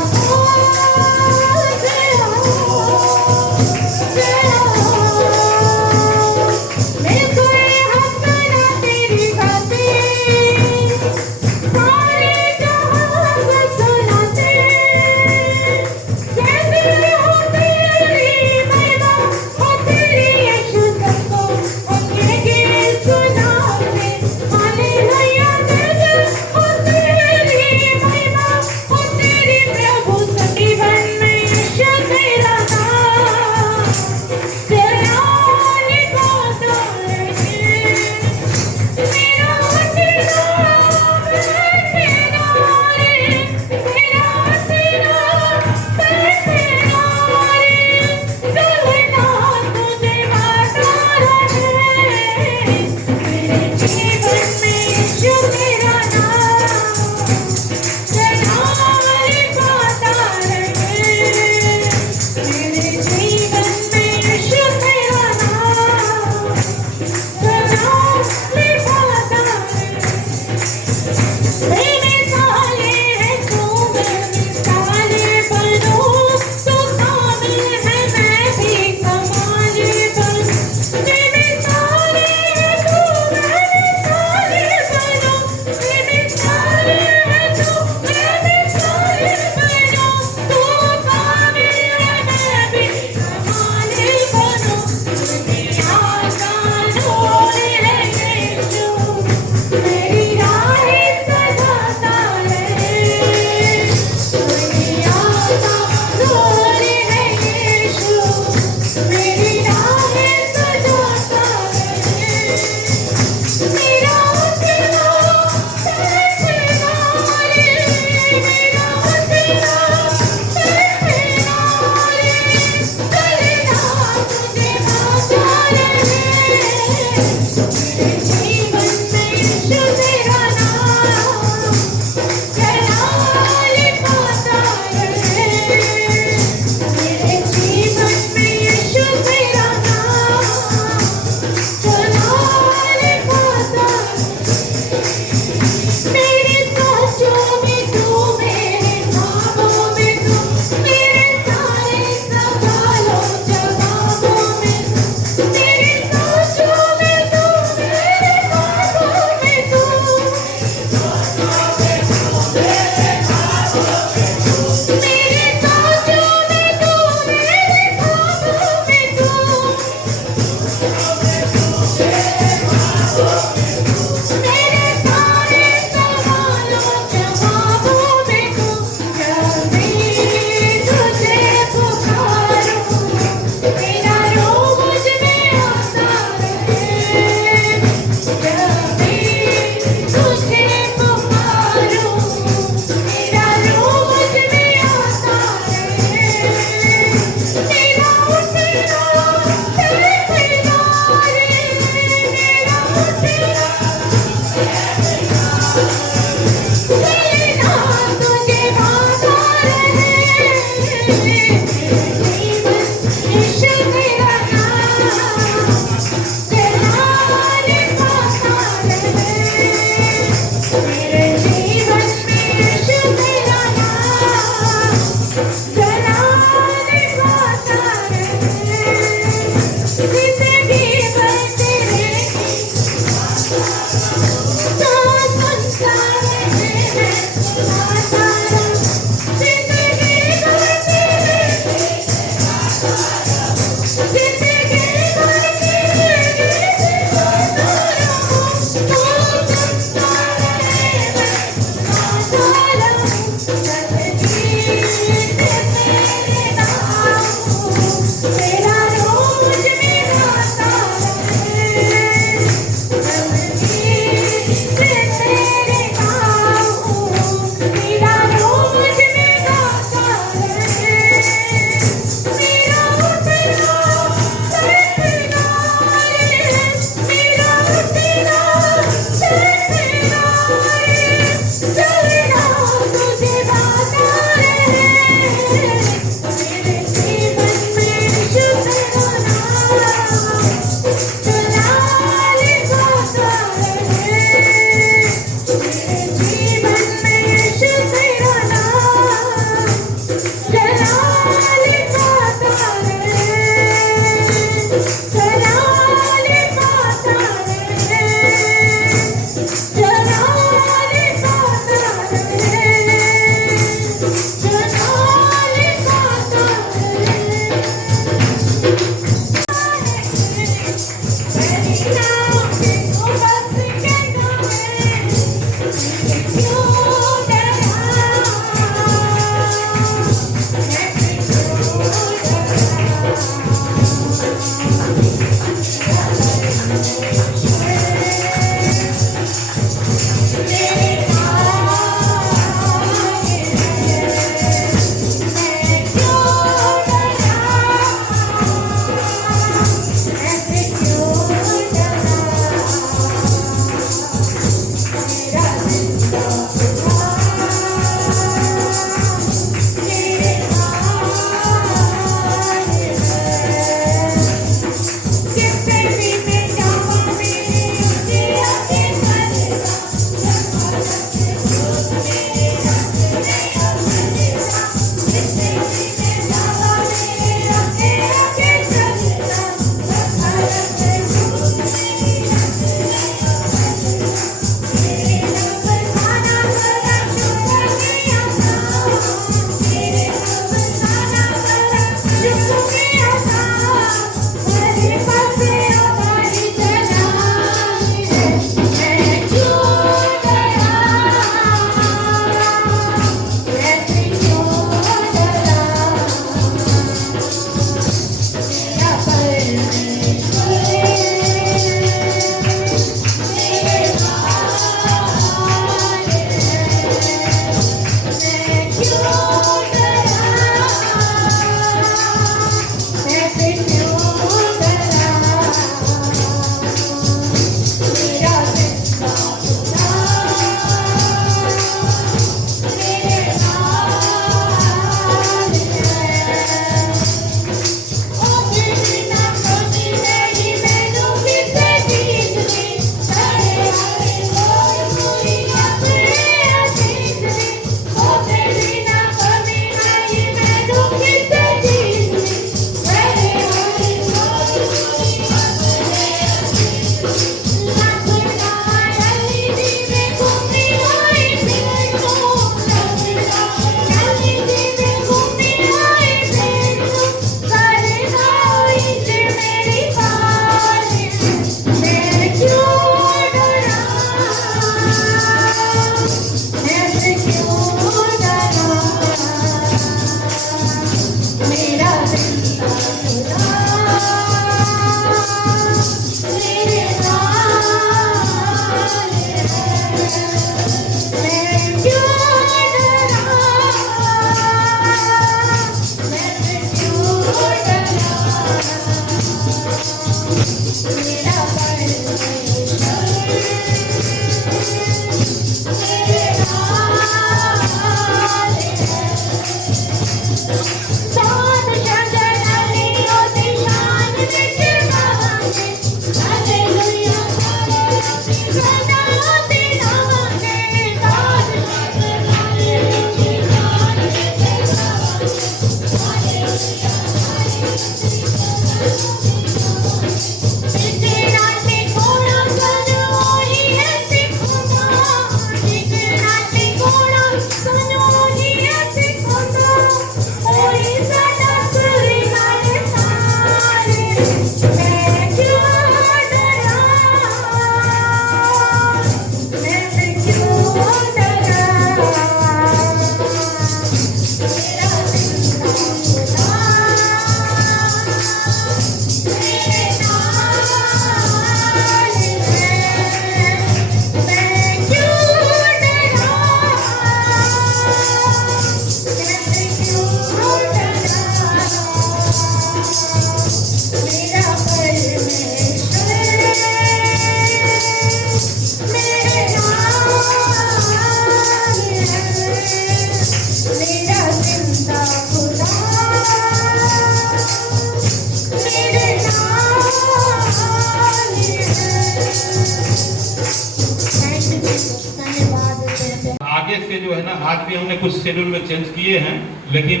जो है ना, आज भी हमने कुछ शेड्यूल में चेंज किए हैं, लेकिन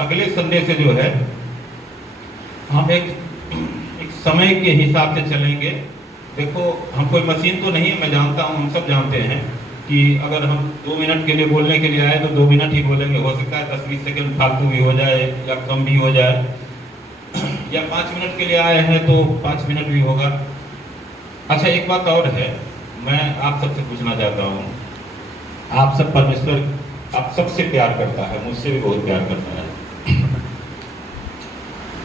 अगले संडे से जो है हम एक समय के हिसाब से चलेंगे। देखो, हम कोई मशीन तो नहीं है, मैं जानता हूँ, हम सब जानते हैं कि अगर हम 2 मिनट के लिए बोलने के लिए आए तो 2 मिनट ही बोलेंगे। हो सकता है 10-20 सेकंड फालतू भी हो जाए या कम भी हो जाए, या 5 मिनट के लिए आए हैं तो 5 मिनट भी होगा। अच्छा, एक बात और है, मैं आप सबसे पूछना चाहता हूँ, आप सब परमेश्वर आप सबसे प्यार करता है, मुझसे भी बहुत प्यार करता है।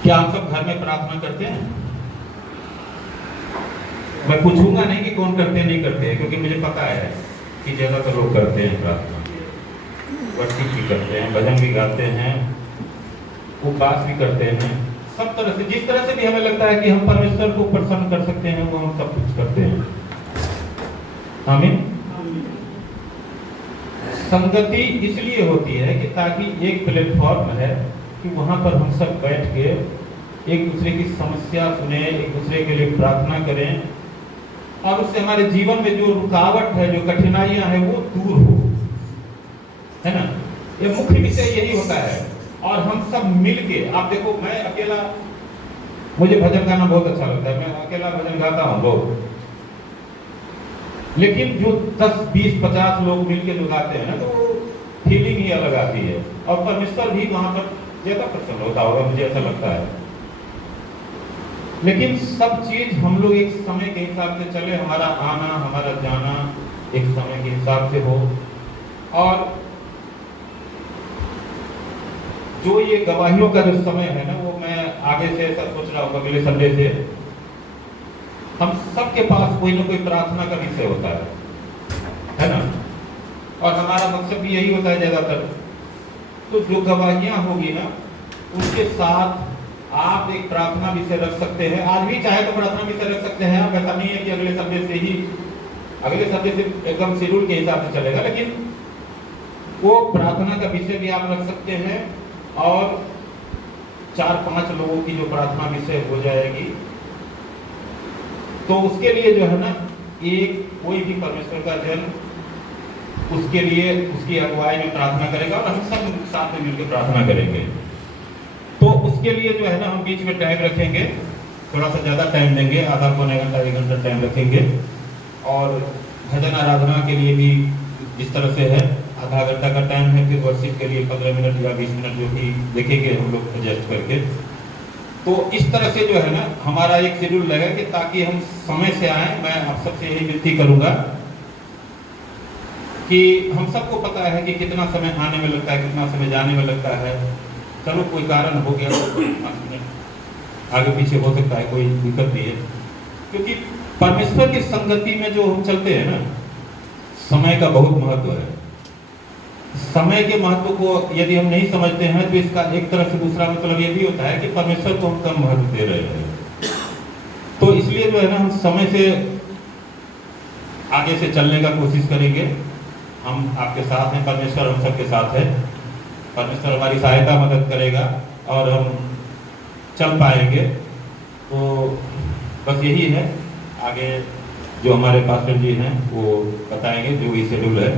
क्या आप सब घर में प्रार्थना करते हैं? मैं पूछूंगा नहीं कि कौन करते हैं नहीं करते हैं, क्योंकि मुझे पता है कि ज्यादातर लोग करते हैं प्रार्थना, वर्शिप भी करते हैं, भजन भी गाते हैं, उपवास भी करते हैं, सब तरह से, जिस तरह से भी हमें लगता है कि हम परमेश्वर को प्रसन्न कर सकते हैं वो हम सब कुछ करते हैं। आमीन। संगति इसलिए होती है कि ताकि एक प्लेटफॉर्म है कि वहां पर हम सब बैठ के एक दूसरे की समस्या सुने, एक दूसरे के लिए प्रार्थना करें, और उससे हमारे जीवन में जो रुकावट है, जो कठिनाइयां हैं, वो दूर हो, है ना। ये मुख्य विषय यही होता है। और हम सब मिलके, आप देखो, मैं अकेला, मुझे भजन गाना बहुत अच्छा लगता है, मैं अकेला भजन गाता हूँ बहुत, लेकिन जो 10, 20, 50 लोग मिलके जो गाते हैं ना, तो फीलिंग ही अलग आती है, और परमेश्वर भी वहां पर ज्यादा प्रसन्न होता होगा, मुझे ऐसा लगता है। लेकिन सब चीज हम लोग एक समय के हिसाब से चले, हमारा आना, हमारा जाना एक समय के हिसाब से हो। और जो ये गवाहियों का जो समय है ना, वो मैं आगे से ऐसा सोच रहा हूँ, अगले संडे से हम सबके पास कोई ना कोई प्रार्थना का विषय होता है ना, और हमारा मकसद भी यही होता है ज्यादातर। तो जो गवाहियां होगी ना, उनके साथ आप एक प्रार्थना विषय रख सकते हैं। आज भी चाहे तो प्रार्थना विषय रख सकते हैं आप, ऐसा नहीं है कि अगले संडे से ही, अगले संडे से एकदम शेड्यूल के हिसाब से चलेगा, लेकिन वो प्रार्थना का विषय भी आप रख सकते हैं, और 4-5 लोगों की जो प्रार्थना विषय हो जाएगी, तो उसके लिए जो है ना, एक कोई भी परमेश्वर का जन उसके लिए उसकी अगुवाई में प्रार्थना करेगा, और हम सब साथ में मिलकर प्रार्थना करेंगे। तो उसके लिए जो है ना, हम बीच में टाइम रखेंगे, थोड़ा सा ज़्यादा टाइम देंगे, आधा पौने घंटा 1 घंटा टाइम रखेंगे। और भजन आराधना के लिए भी जिस तरह से है, आधा घंटा का टाइम है, फिर वर्शिप के लिए 15 मिनट या 20 मिनट जो भी देखेंगे हम लोग एडजस्ट करके। तो इस तरह से जो है ना, हमारा एक शेड्यूल लगेगा कि ताकि हम समय से आए। मैं आप सबसे यही विनती करूंगा कि हम सबको पता है कि कितना समय आने में लगता है, कितना समय जाने में लगता है। चलो, कोई कारण हो गया तो 5 मिनट आगे पीछे हो सकता है, कोई दिक्कत नहीं है, क्योंकि परमेश्वर की संगति में जो हम चलते हैं ना, समय का बहुत महत्व है। समय के महत्व को यदि हम नहीं समझते हैं, तो इसका एक तरफ से दूसरा मतलब ये भी होता है कि परमेश्वर को हम कम महत्व दे रहे हैं। तो इसलिए जो है ना, हम समय से आगे से चलने का कोशिश करेंगे। हम आपके साथ हैं, परमेश्वर हम सबके साथ है, परमेश्वर हमारी सहायता मदद करेगा और हम चल पाएंगे। तो बस यही है, आगे जो हमारे पास्टर जी हैं वो बताएंगे जो भी शेड्यूल है।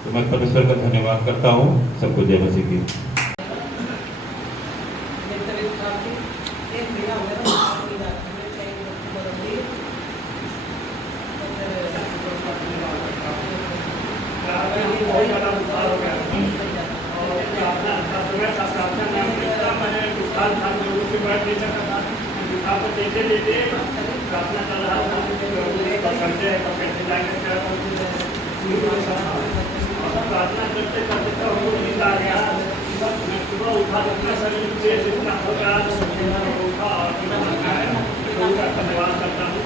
तो मैं परमेश्वर का धन्यवाद करता हूँ। सबको जय मसीह की। प्रार्थना करते करते तो हमको नींद आ गया। मैं सुबह उठा तो अपना शरीर से जितना होगा उठा और धन्यवाद करता हूँ।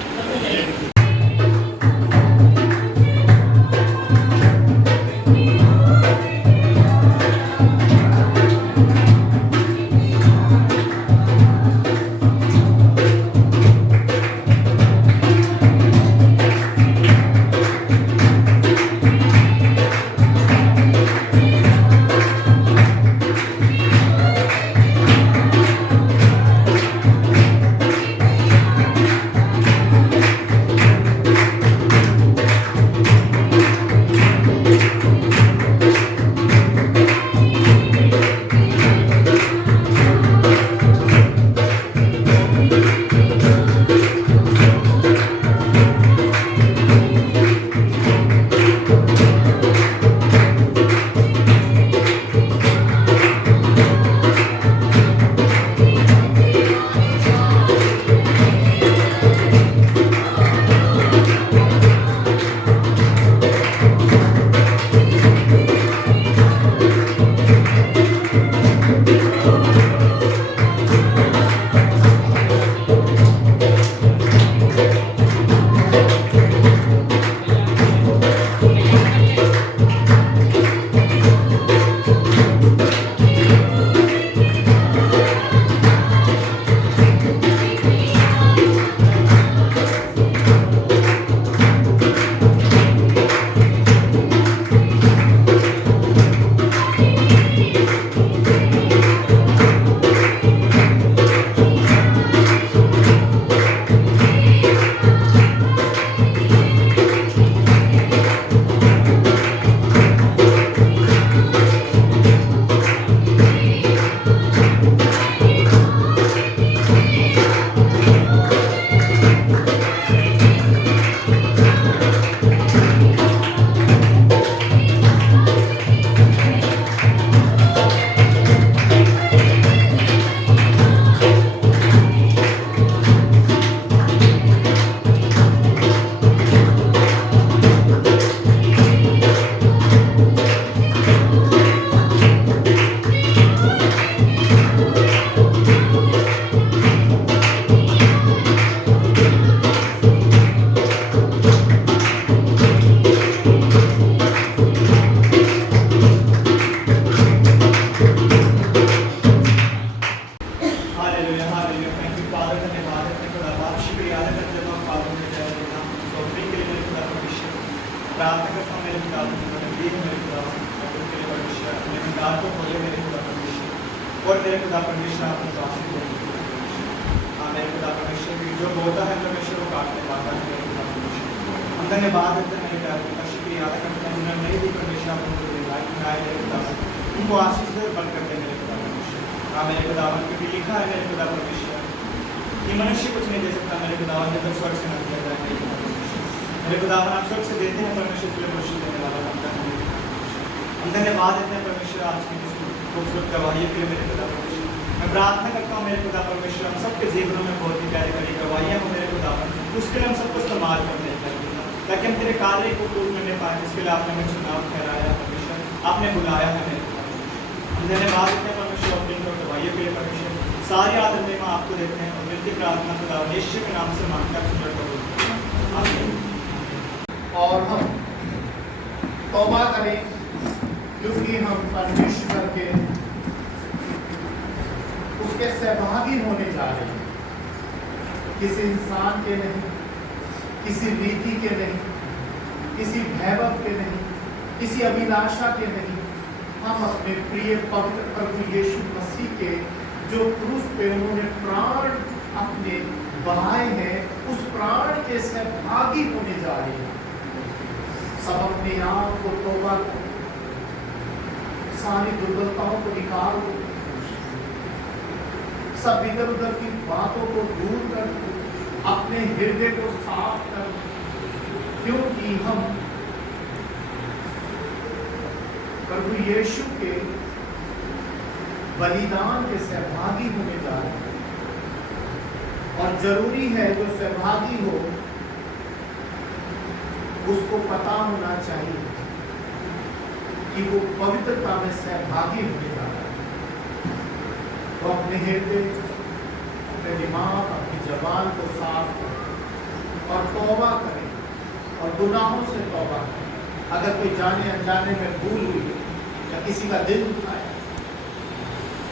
प्रार्थना करता हूँ मेरे पिता मेरे खुदा के लिए परमेश्वर अपने भंडार को खोले मेरे खुदा परमेश्वर और मेरे खुदा परमेश्वर आपको आशीष दे। हाँ मेरे खुदा परमेश्वर की जो बोता है परमेश्वर वो काटने पाता है मेरे खुदा परमेश्वर। हम धन्यवाद देते हैं मेरे प्यारे पिता शुक्रिया अदा करते हैं जिन्होंने नहीं दी परमेश्वर आप उनको दिलाई बनाए मेरे खुदा उनको आशीष दे बंद करते हैं मेरे खुदा परमेश्वर। हाँ मेरे खुदा क्योंकि लिखा है मेरे खुदा परमेश्वर ये मनुष्य कुछ नहीं दे सकता मेरे खुदा जब तक स्वर्ग से न दिया जाए मेरे खुदावन आप स्वर्ग से देते हैं परमेश्वर इसलिए मनुष्य देने वाला बनता है। हम धन्यवाद देते हैं परमेश्वर आज की खूबसूरत गवाही के लिए मेरे खुदा परमेश्वर। मैं प्रार्थना करता हूँ मेरे खुदा परमेश्वर हम सबके जीवनों में बहुत ही प्यारी प्यारी गवाहियाँ हो मेरे खुदावन उसके लिए हम सबको इस्तेमाल करने चाहिए ताकि हम तेरे कार्य को पूर्ण करने पाए जिसके लिए आपने मुझे चुनाव ठहराया परमेश्वर आपने बुलाया है मेरे खुदा। हम धन्यवाद देते हैं परमेश्वर अपनी गवाहियों के लिए परमेश्वर सारी आदर में आपको देते हैं और मिलती प्रार्थना खुदा यीशु के नाम से मांगता सुंदर करो आमीन। और हम तौबा करें क्योंकि हम परमेश्वर के उसके सहभागी होने जा रहे हैं। किसी इंसान के नहीं, किसी रीति के नहीं, किसी वैभव के नहीं, किसी अभिलाषा के नहीं, हम अपने प्रिय पवित्र प्रभु यीशु मसीह के जो क्रूस पे उन्होंने प्राण अपने बहाए हैं उस प्राण के सहभागी होने जा रहे हैं। सब अपने आप को तौबा करो, सारी दुर्बलताओं को निकाल दो, सब इधर उधर की बातों को दूर कर दो, अपने हृदय को साफ कर दो क्योंकि हम प्रभु यीशु के बलिदान के सहभागी होने जा रहे हैं। और जरूरी है जो सहभागी हो उसको पता होना चाहिए कि वो पवित्रता में सहभागी होने जा रहा है। वो अपने हृदय, अपने दिमाग, अपनी जबान को साफ करें और तौबा करें और गुनाहों से तौबा करें। अगर कोई जाने अनजाने में भूल हुई या किसी का दिल दुखाया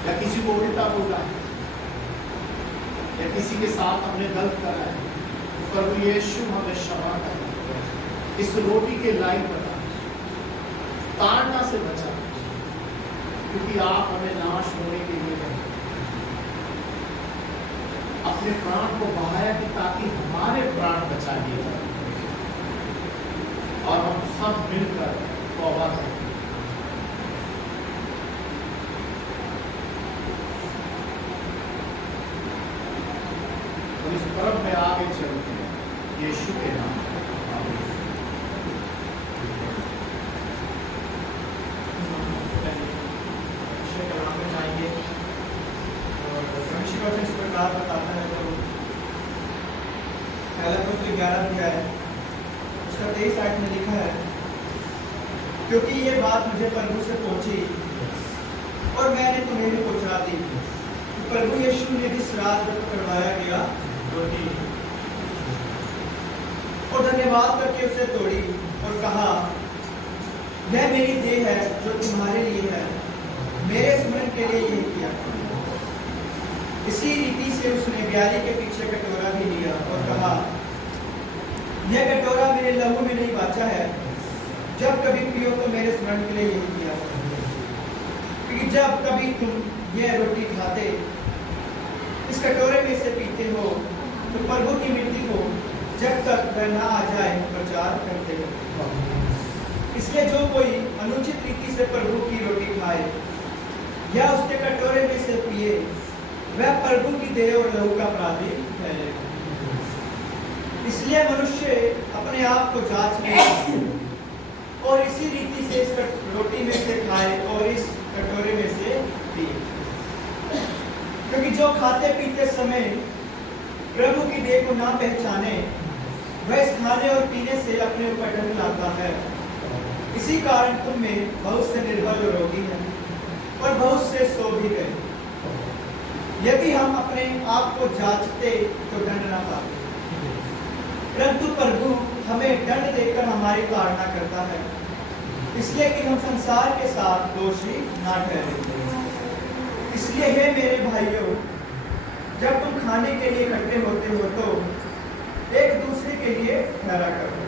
या किसी को उल्टा बोला है या किसी के साथ हमने गलत करा है तो प्रभु यीशु हमें क्षमा करें। इस रोटी के लायक बना, ताड़ना से बचा क्योंकि आप हमें नाश होने के लिए नहीं, अपने प्राण को बहाया कि ताकि हमारे प्राण बचा लिए जाए। और हम सब मिलकर तौबा करें। तो इस पर्व में आगे चलते हैं यीशु के नाम। इस प्रकार बताता है तो पहला कुछ 11 अध्याय उसका 23 आयत में लिखा है क्योंकि ये बात मुझे प्रभु से पहुंची और मैंने तुम्हें भी पहुंचा दी कि प्रभु यीशु ने जिस रात को पकड़वाया गया रोटी और धन्यवाद करके उसे तोड़ी और कहा यह मेरी देह है जो तुम्हारे लिए है, मेरे स्मरण के लिए यह किया। इसी रीति से उसने ब्याली के पीछे कटोरा भी लिया और कहा यह कटोरा मेरे लहू में नहीं बाचा है, जब कभी पियो तो मेरे स्मरण के लिए यही किया। क्योंकि जब कभी तुम यह रोटी खाते इस कटोरे में से पीते हो तो प्रभु की मृत्यु को जब तक वह ना आ जाए प्रचार करते हो। इसलिए जो कोई अनुचित रीति से प्रभु की रोटी खाए या उसके कटोरे में से पिए वह प्रभु की देह और लहू का अपराधी ठहरेगा। इसलिए मनुष्य अपने आप को जांच ले और इसी रीति से इस रोटी में से खाए और इस कटोरे में से पिए। क्योंकि जो खाते पीते समय प्रभु की देह को ना पहचाने वह इस खाने और पीने से अपने ऊपर दंड लाता है। इसी कारण तुम में बहुत से निर्बल और रोगी हैं और बहुत से सो भी गए। यदि हम अपने आप को जांचते तो दंड न पाते, परंतु प्रभु हमें दंड देकर हमारी ताड़ना करता है, इसलिए कि हम संसार के साथ दोषी ना ठहरे। इसलिए हे मेरे भाइयों, जब तुम खाने के लिए इकट्ठे होते हो तो एक दूसरे के लिए ठहरा करो।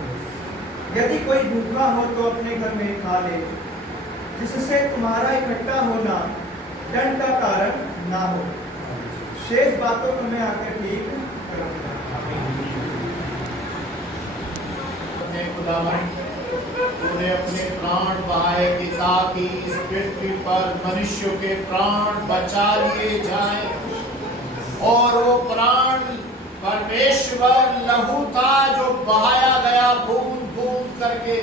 यदि कोई भूखा हो तो अपने घर में खा ले, जिससे तुम्हारा इकट्ठा होना दंड का कारण ना हो। शेष बातों को मैं आकर ठीक करूंगा। अपने खुदावन, तूने अपने प्राण बहाए कि ताकि इस पृथ्वी पर मनुष्यों के प्राण बचा लिए जाएं, और वो प्राण परमेश्वर लहू था जो बहाया गया बूंद बूंद करके,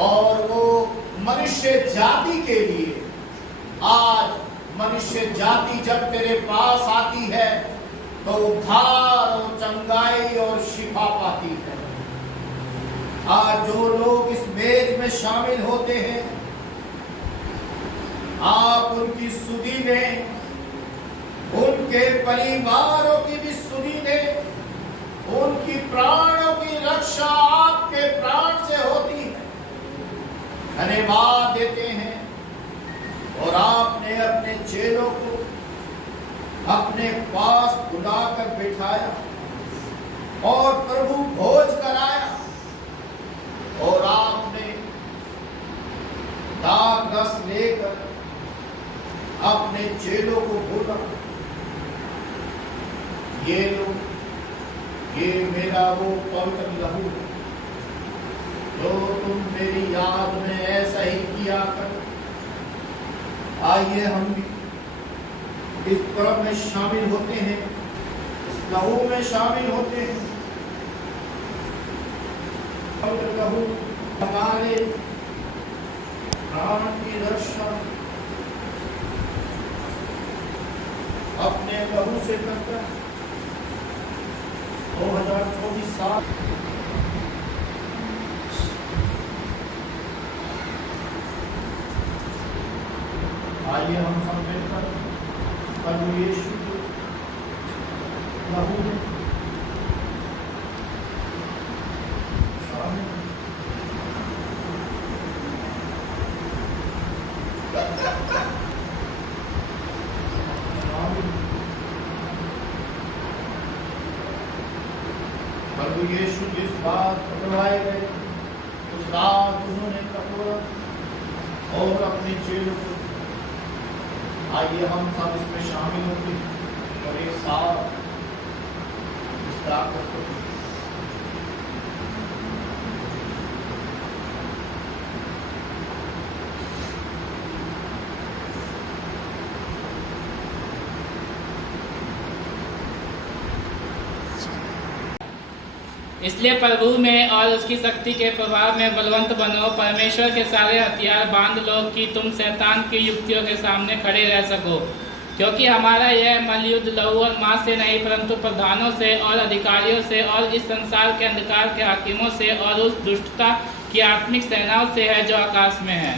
और वो मनुष्य जाति के लिए, आज मनुष्य जाति जब तेरे पास आती है तो उद्धार और चंगाई और शिफा पाती है। आज जो लोग इस मेज में शामिल होते हैं, आप उनकी सुधि लें, उनके परिवारों की भी सुधि लें। उनकी प्राणों की रक्षा आपके प्राण से होती है। धन्यवाद देते हैं। और आपने अपने चेलों को अपने पास बुलाकर बिठाया और प्रभु भोज कराया, और आपने दाग रस लेकर अपने चेलों को बोला, ये लो, ये मेरा वो पवित्र लहू है जो तुम मेरी याद में ऐसा ही किया कर। आइए हम भी इस पर्व में शामिल होते हैं, इस लहू में शामिल होते हैं। पवित्र लहू हमारे प्राण की रक्षा अपने लहू से करता है। 2024 साल आइए हम सब मिलकर प्रभु यीशु के लहू में शामिल प्रभु यीशु जिस बात पकड़वाए गए उस रात उन्होंने कटोरा और अपने चेलों को, आइए हम सब इसमें शामिल होंगे और एक साथ इस ताकत को इसलिए प्रभु में और उसकी शक्ति के प्रभाव में बलवंत बनो। परमेश्वर के सारे हथियार बांध लो कि तुम शैतान की युक्तियों के सामने खड़े रह सको, क्योंकि हमारा यह मलयुद्ध लहू और मांस से नहीं परंतु प्रधानों से और अधिकारियों से और इस संसार के अंधकार के हाकिमों से और उस दुष्टता की आत्मिक सेनाओं से है जो आकाश में है।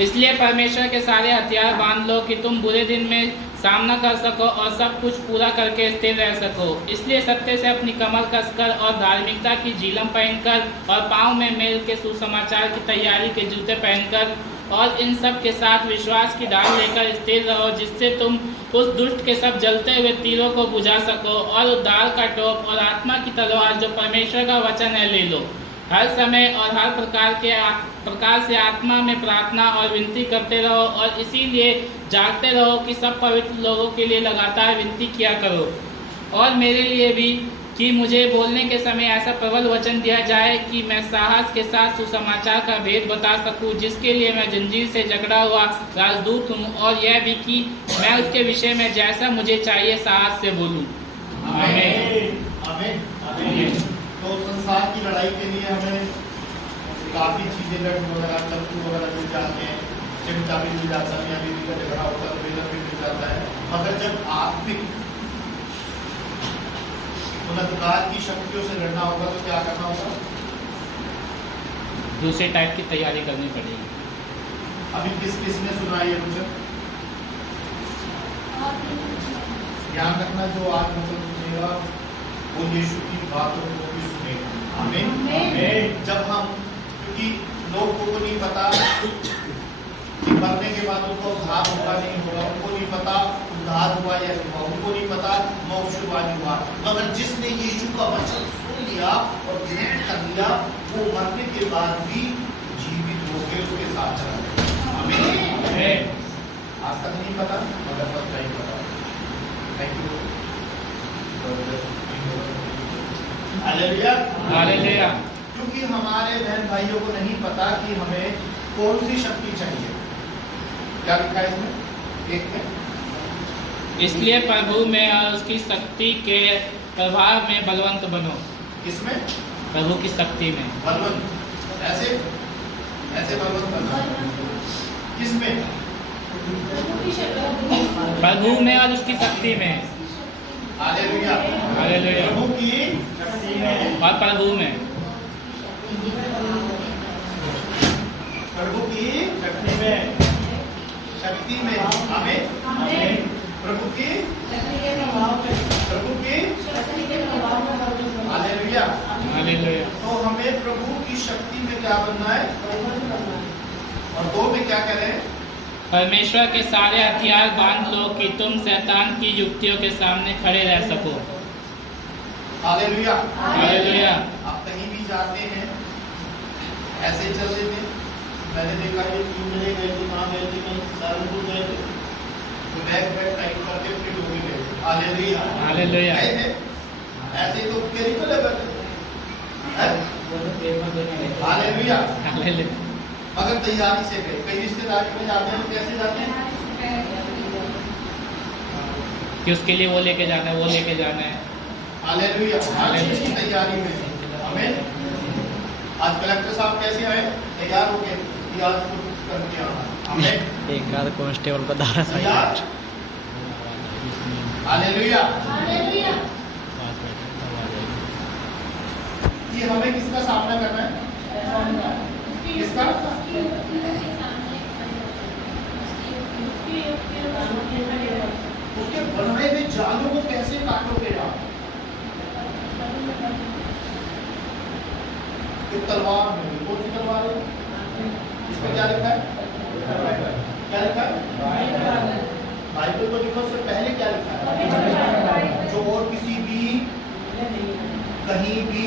इसलिए परमेश्वर के सारे हथियार बांध लो कि तुम बुरे दिन में सामना कर सको और सब कुछ पूरा करके स्थिर रह सको। इसलिए सत्य से अपनी कमर कसकर और धार्मिकता की झिलम पहनकर और पाँव में मेल के सुसमाचार की तैयारी के जूते पहनकर और इन सब के साथ विश्वास की ढाल लेकर स्थिर रहो, जिससे तुम उस दुष्ट के सब जलते हुए तीरों को बुझा सको और उद्धार का टोप और आत्मा की तलवार जो परमेश्वर का वचन है ले लो। हर समय और हर प्रकार से आत्मा में प्रार्थना और विनती करते रहो और इसीलिए जागते रहो कि सब पवित्र लोगों के लिए लगातार विनती किया करो, और मेरे लिए भी कि मुझे बोलने के समय ऐसा प्रबल वचन दिया जाए कि मैं साहस के साथ सुसमाचार का भेद बता सकूं, जिसके लिए मैं जंजीर से जकड़ा हुआ राजदूत हूं, और यह भी कि मैं उसके विषय में जैसा मुझे चाहिए साहस से बोलूं। आमीन। आमीन। आमीन। तो संसार की लड़ाई के लिए हमें काफ़ी चीज़ें लड़ वगैरह चक्कू वगैरह मिल जाते हैं, चिमटा भी मिल जाता है, बीवी का झगड़ा होता है, बेलर भी मिल जाता है। मगर जब आत्मिक अंधकार की शक्तियों से लड़ना होगा तो क्या करना होगा? दूसरे टाइप की तैयारी करनी पड़ेगी। अभी किस किस ने सुना ये कुछ? ध्यान रखना, जो आज मतलब सुनेगा वो यीशु की बातों को भी सुनेगा। आमीन। जब हम, क्योंकि लोगों को नहीं पता कि मरने के बाद उनको उद्धार होगा नहीं होगा, उनको नहीं पता उद्धार हुआ या हुआ, उनको नहीं पता मोक्ष भविष्यवाणी हुआ, मगर जिसने यीशु का वचन सुन लिया और ग्रहण कर लिया, वो मरने के बाद भी जीवित होकर उसके साथ चला गया। आमीन। आज तक नहीं पता, मगर सब नहीं पता। Thank you. हालेलुया। हालेलुया। क्योंकि हमारे बहन भाइयों को नहीं पता कि हमें कौन सी शक्ति चाहिए। क्या लिखा है इसमें? एक में इसलिए प्रभु में और उसकी शक्ति के प्रभाव में बलवंत बनो। किसमें? प्रभु की शक्ति में बलवंत। ऐसे ऐसे बलवंत बनना। किसमें? प्रभु में और उसकी शक्ति में। हालेलुया। हालेलुया। प्रभु की शक्ति में और प्रभु में। प्रभु की शक्ति में शक्ति में। आमीन। प्रभु की हालेलुया। हालेलुया। तो हमें प्रभु की शक्ति में क्या बनना है? और दो में क्या कह रहे हैं? परमेश्वर के सारे हथियार बांध लो कि तुम शैतान की युक्तियों के सामने खड़े रह सको। हालेलुया। हालेलुया। आप कहीं भी जाते हैं, ऐसे चल देते। मैंने देखा ये 3 जने गए थे, कहाँ गए थे? कहीं सहारनपुर गए थे, तो बैग टाइट करके फिट हो गए। हालेलुया। हालेलुया। गए थे ऐसे तो कैरी तो लगा हालेलुया। हालेलुया। मगर तैयारी से गए। कई रिश्तेदारी में जाते हैं तो कैसे जाते हैं? कि उसके लिए वो लेके जाना है, वो लेके जाना है। हालेलुया। हर चीज की तैयारी में। आमीन। आज कलेक्टर साहब कैसे आए? तैयार हो गए कि आज कुछ करके आना। आमीन। एक आध कांस्टेबल का दारा तैयार। हालेलुया। ये हमें किसका सामना करना है? किसका? उसके बनाए हुए जालों को कैसे काटोगे आप? एक तलवार में, कौन सी तलवार है? इसमें क्या लिखा है? क्या लिखा है? बाइबल तो लिखा, उससे पहले क्या लिखा है? जो और किसी भी कहीं भी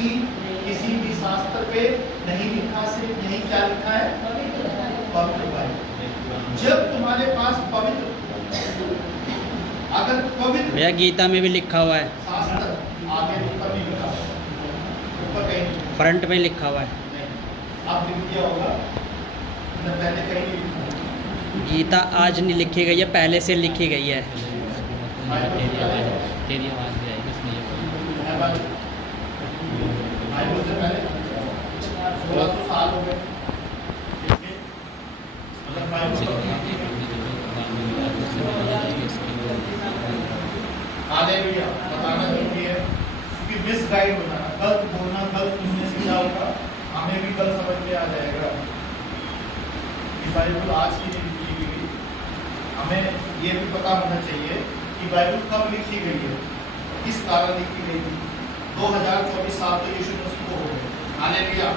किसी भी शास्त्र पे नहीं लिखा, सिर्फ यही क्या लिखा है? पवित्र बाइबल। जब तुम्हारे पास पवित्र, अगर पवित्र भैया गीता में भी लिखा हुआ है, शास्त्र आगे ऊपर नहीं लिखा, ऊपर कहीं फ्रंट में लिखा हुआ है। नहीं, आप लिख दिया होगा, मैं पहले कहीं नहीं लिखा। गीता आज नहीं लिखी गई है, पहले से लिखी गई है। तेरी आवाज भी आएगी उसमें ये बोलो। बाइबल से पहले 1600 साल हो गए। मतलब हालेलुया बताना जरूरी है, क्योंकि मिसगाइड होना, गलत बोलना, गलत सुनने से क्या होगा? हमें भी गलत समझ में आ जाएगा कि बाइबल आज की नहीं लिखी गई। हमें ये भी पता होना चाहिए कि बाइबल कब लिखी गई है, किस कारण लिखी गई थी। 2024 साल तो यीशु मसीह को हो गए। हालेलुया।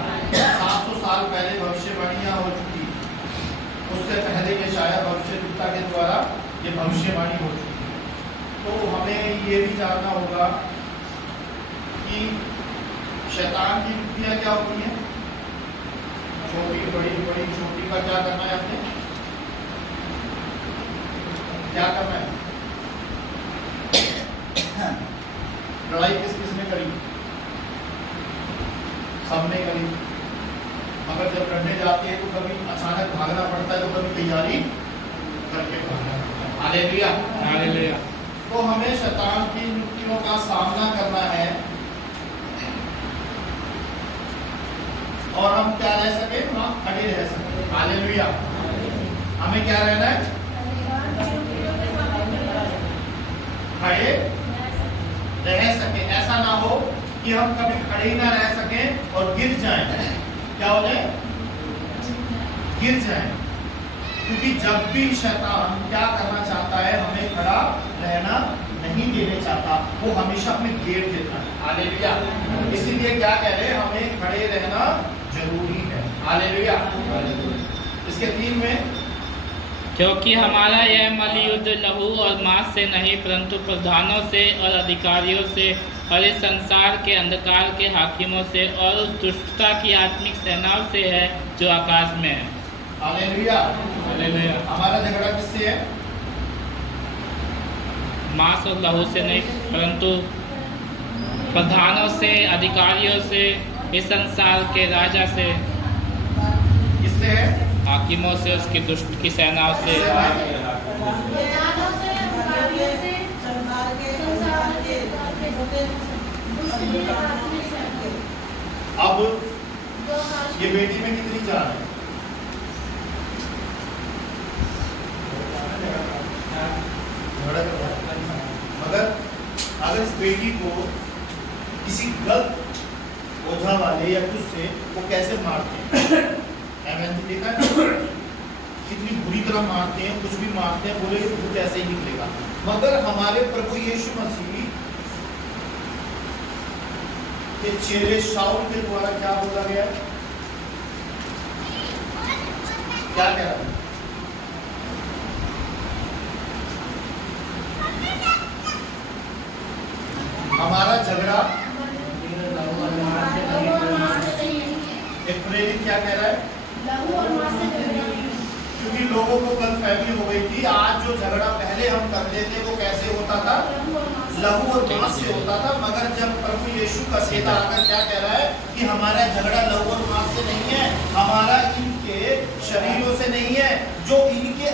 700 साल पहले भविष्यवाणियां हो चुकी, उससे पहले के शायद भविष्यवक्ता के द्वारा ये भविष्यवाणी हो चुकी। तो हमें ये भी जानना होगा कि शैतान की युक्तियां क्या होती हैं। छोटी बड़ी, बड़ी छोटी का क्या करना है? आपने क्या करना है? लड़ाई किस किस ने करी? सबने करी। मगर जब लड़ने जाते हैं तो कभी अचानक भागना पड़ता है, तो कभी तैयारी करके भागना पड़ता है। हालेलुया। हालेलुया। तो हमें शैतान की युक्तियों का सामना करना है और हम क्या रह सके? हम खड़े रह सके। हालेलुया। हमें क्या रहना है? खड़े रह सके। ऐसा ना हो कि हम कभी खड़े ही ना रह सके और गिर जाएं। क्या हो जाए? गिर जाएं। क्योंकि जब भी शैतान क्या करना चाहता है, हमें खड़ा रहना नहीं देने चाहता, वो हमेशा हमें घेर देता है। हालेलुया। इसीलिए क्या कह रहे हैं? हमें खड़े रहना जरूरी है। हालेलुया। इसके 3 में क्योंकि हमारा यह मलयुद्ध लहू और मांस से नहीं परंतु प्रधानों से और अधिकारियों से और इस संसार के अंधकार के हाकिमों से और उस दुष्टता की आत्मिक सेनाओं से है जो आकाश में है। हालेलुया। हालेलुया। हमारा झगड़ा किससे है? मांस और लहू से नहीं परंतु प्रधानों से, अधिकारियों से, इस संसार के राजा से, किससे है? हाकिमों से, उसकी दुष्ट की सेनाओं से। अब ये बेटी में कितनी जान है? मगर अगर इस बेटी को किसी गलत ओझा वाले या कुछ से वो कैसे मारते हैं, देखा है कितनी बुरी तरह मारते हैं, कुछ भी मारते हैं, बोले भूत ऐसे ही निकलेगा। मगर हमारे प्रभु यीशु मसीह के चेले शाऊल के द्वारा क्या बोला गया, क्या कह रहा है? हमारा झगड़ा एक प्रेरित क्या कह रहा है? क्योंकि लोगों को गलतफहमी हो गई थी। आज जो झगड़ा पहले हम करते थे वो कैसे होता था? लहू और मांस से होता था। मगर जब प्रभु यीशु का सेना आकर क्या कह रहा है कि हमारा झगड़ा लहू और मांस से नहीं है, हमारा इनके शरीरों से नहीं है, जो इनके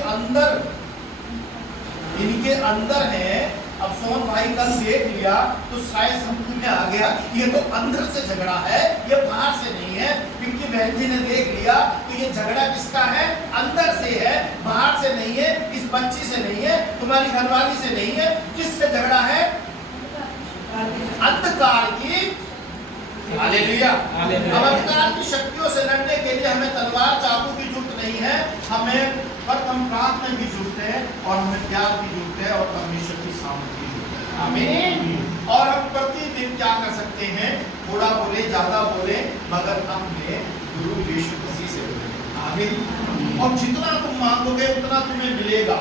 अंदर है। अब सोहन भाई कल देख लिया तो शायद समझ में आ गया ये तो अंदर से झगड़ा है, ये बाहर से नहीं है। पिंकी बहन जी ने देख लिया तो ये झगड़ा किसका है? अंदर से है, बाहर से नहीं है, इस बच्ची से नहीं है, तुम्हारी घरवाली से नहीं है। किससे झगड़ा है? अंधकार की। हालेलुया। अब अंधकार की शक्तियों से लड़ने के लिए हमें तलवार चाकू की जरूरत नहीं है, हमें प्रथम प्रार्थना की जरूरत है और हमें प्यार की जरूरत है और परमेश्वर की सामर्थ्य की जरूरत है। आमीन। और हम प्रतिदिन क्या कर सकते हैं? थोड़ा बोले, ज्यादा बोले, मगर अपने गुरु यीशु मसीह से बोले। आमीन। और जितना तुम मांगोगे उतना तुम्हें मिलेगा।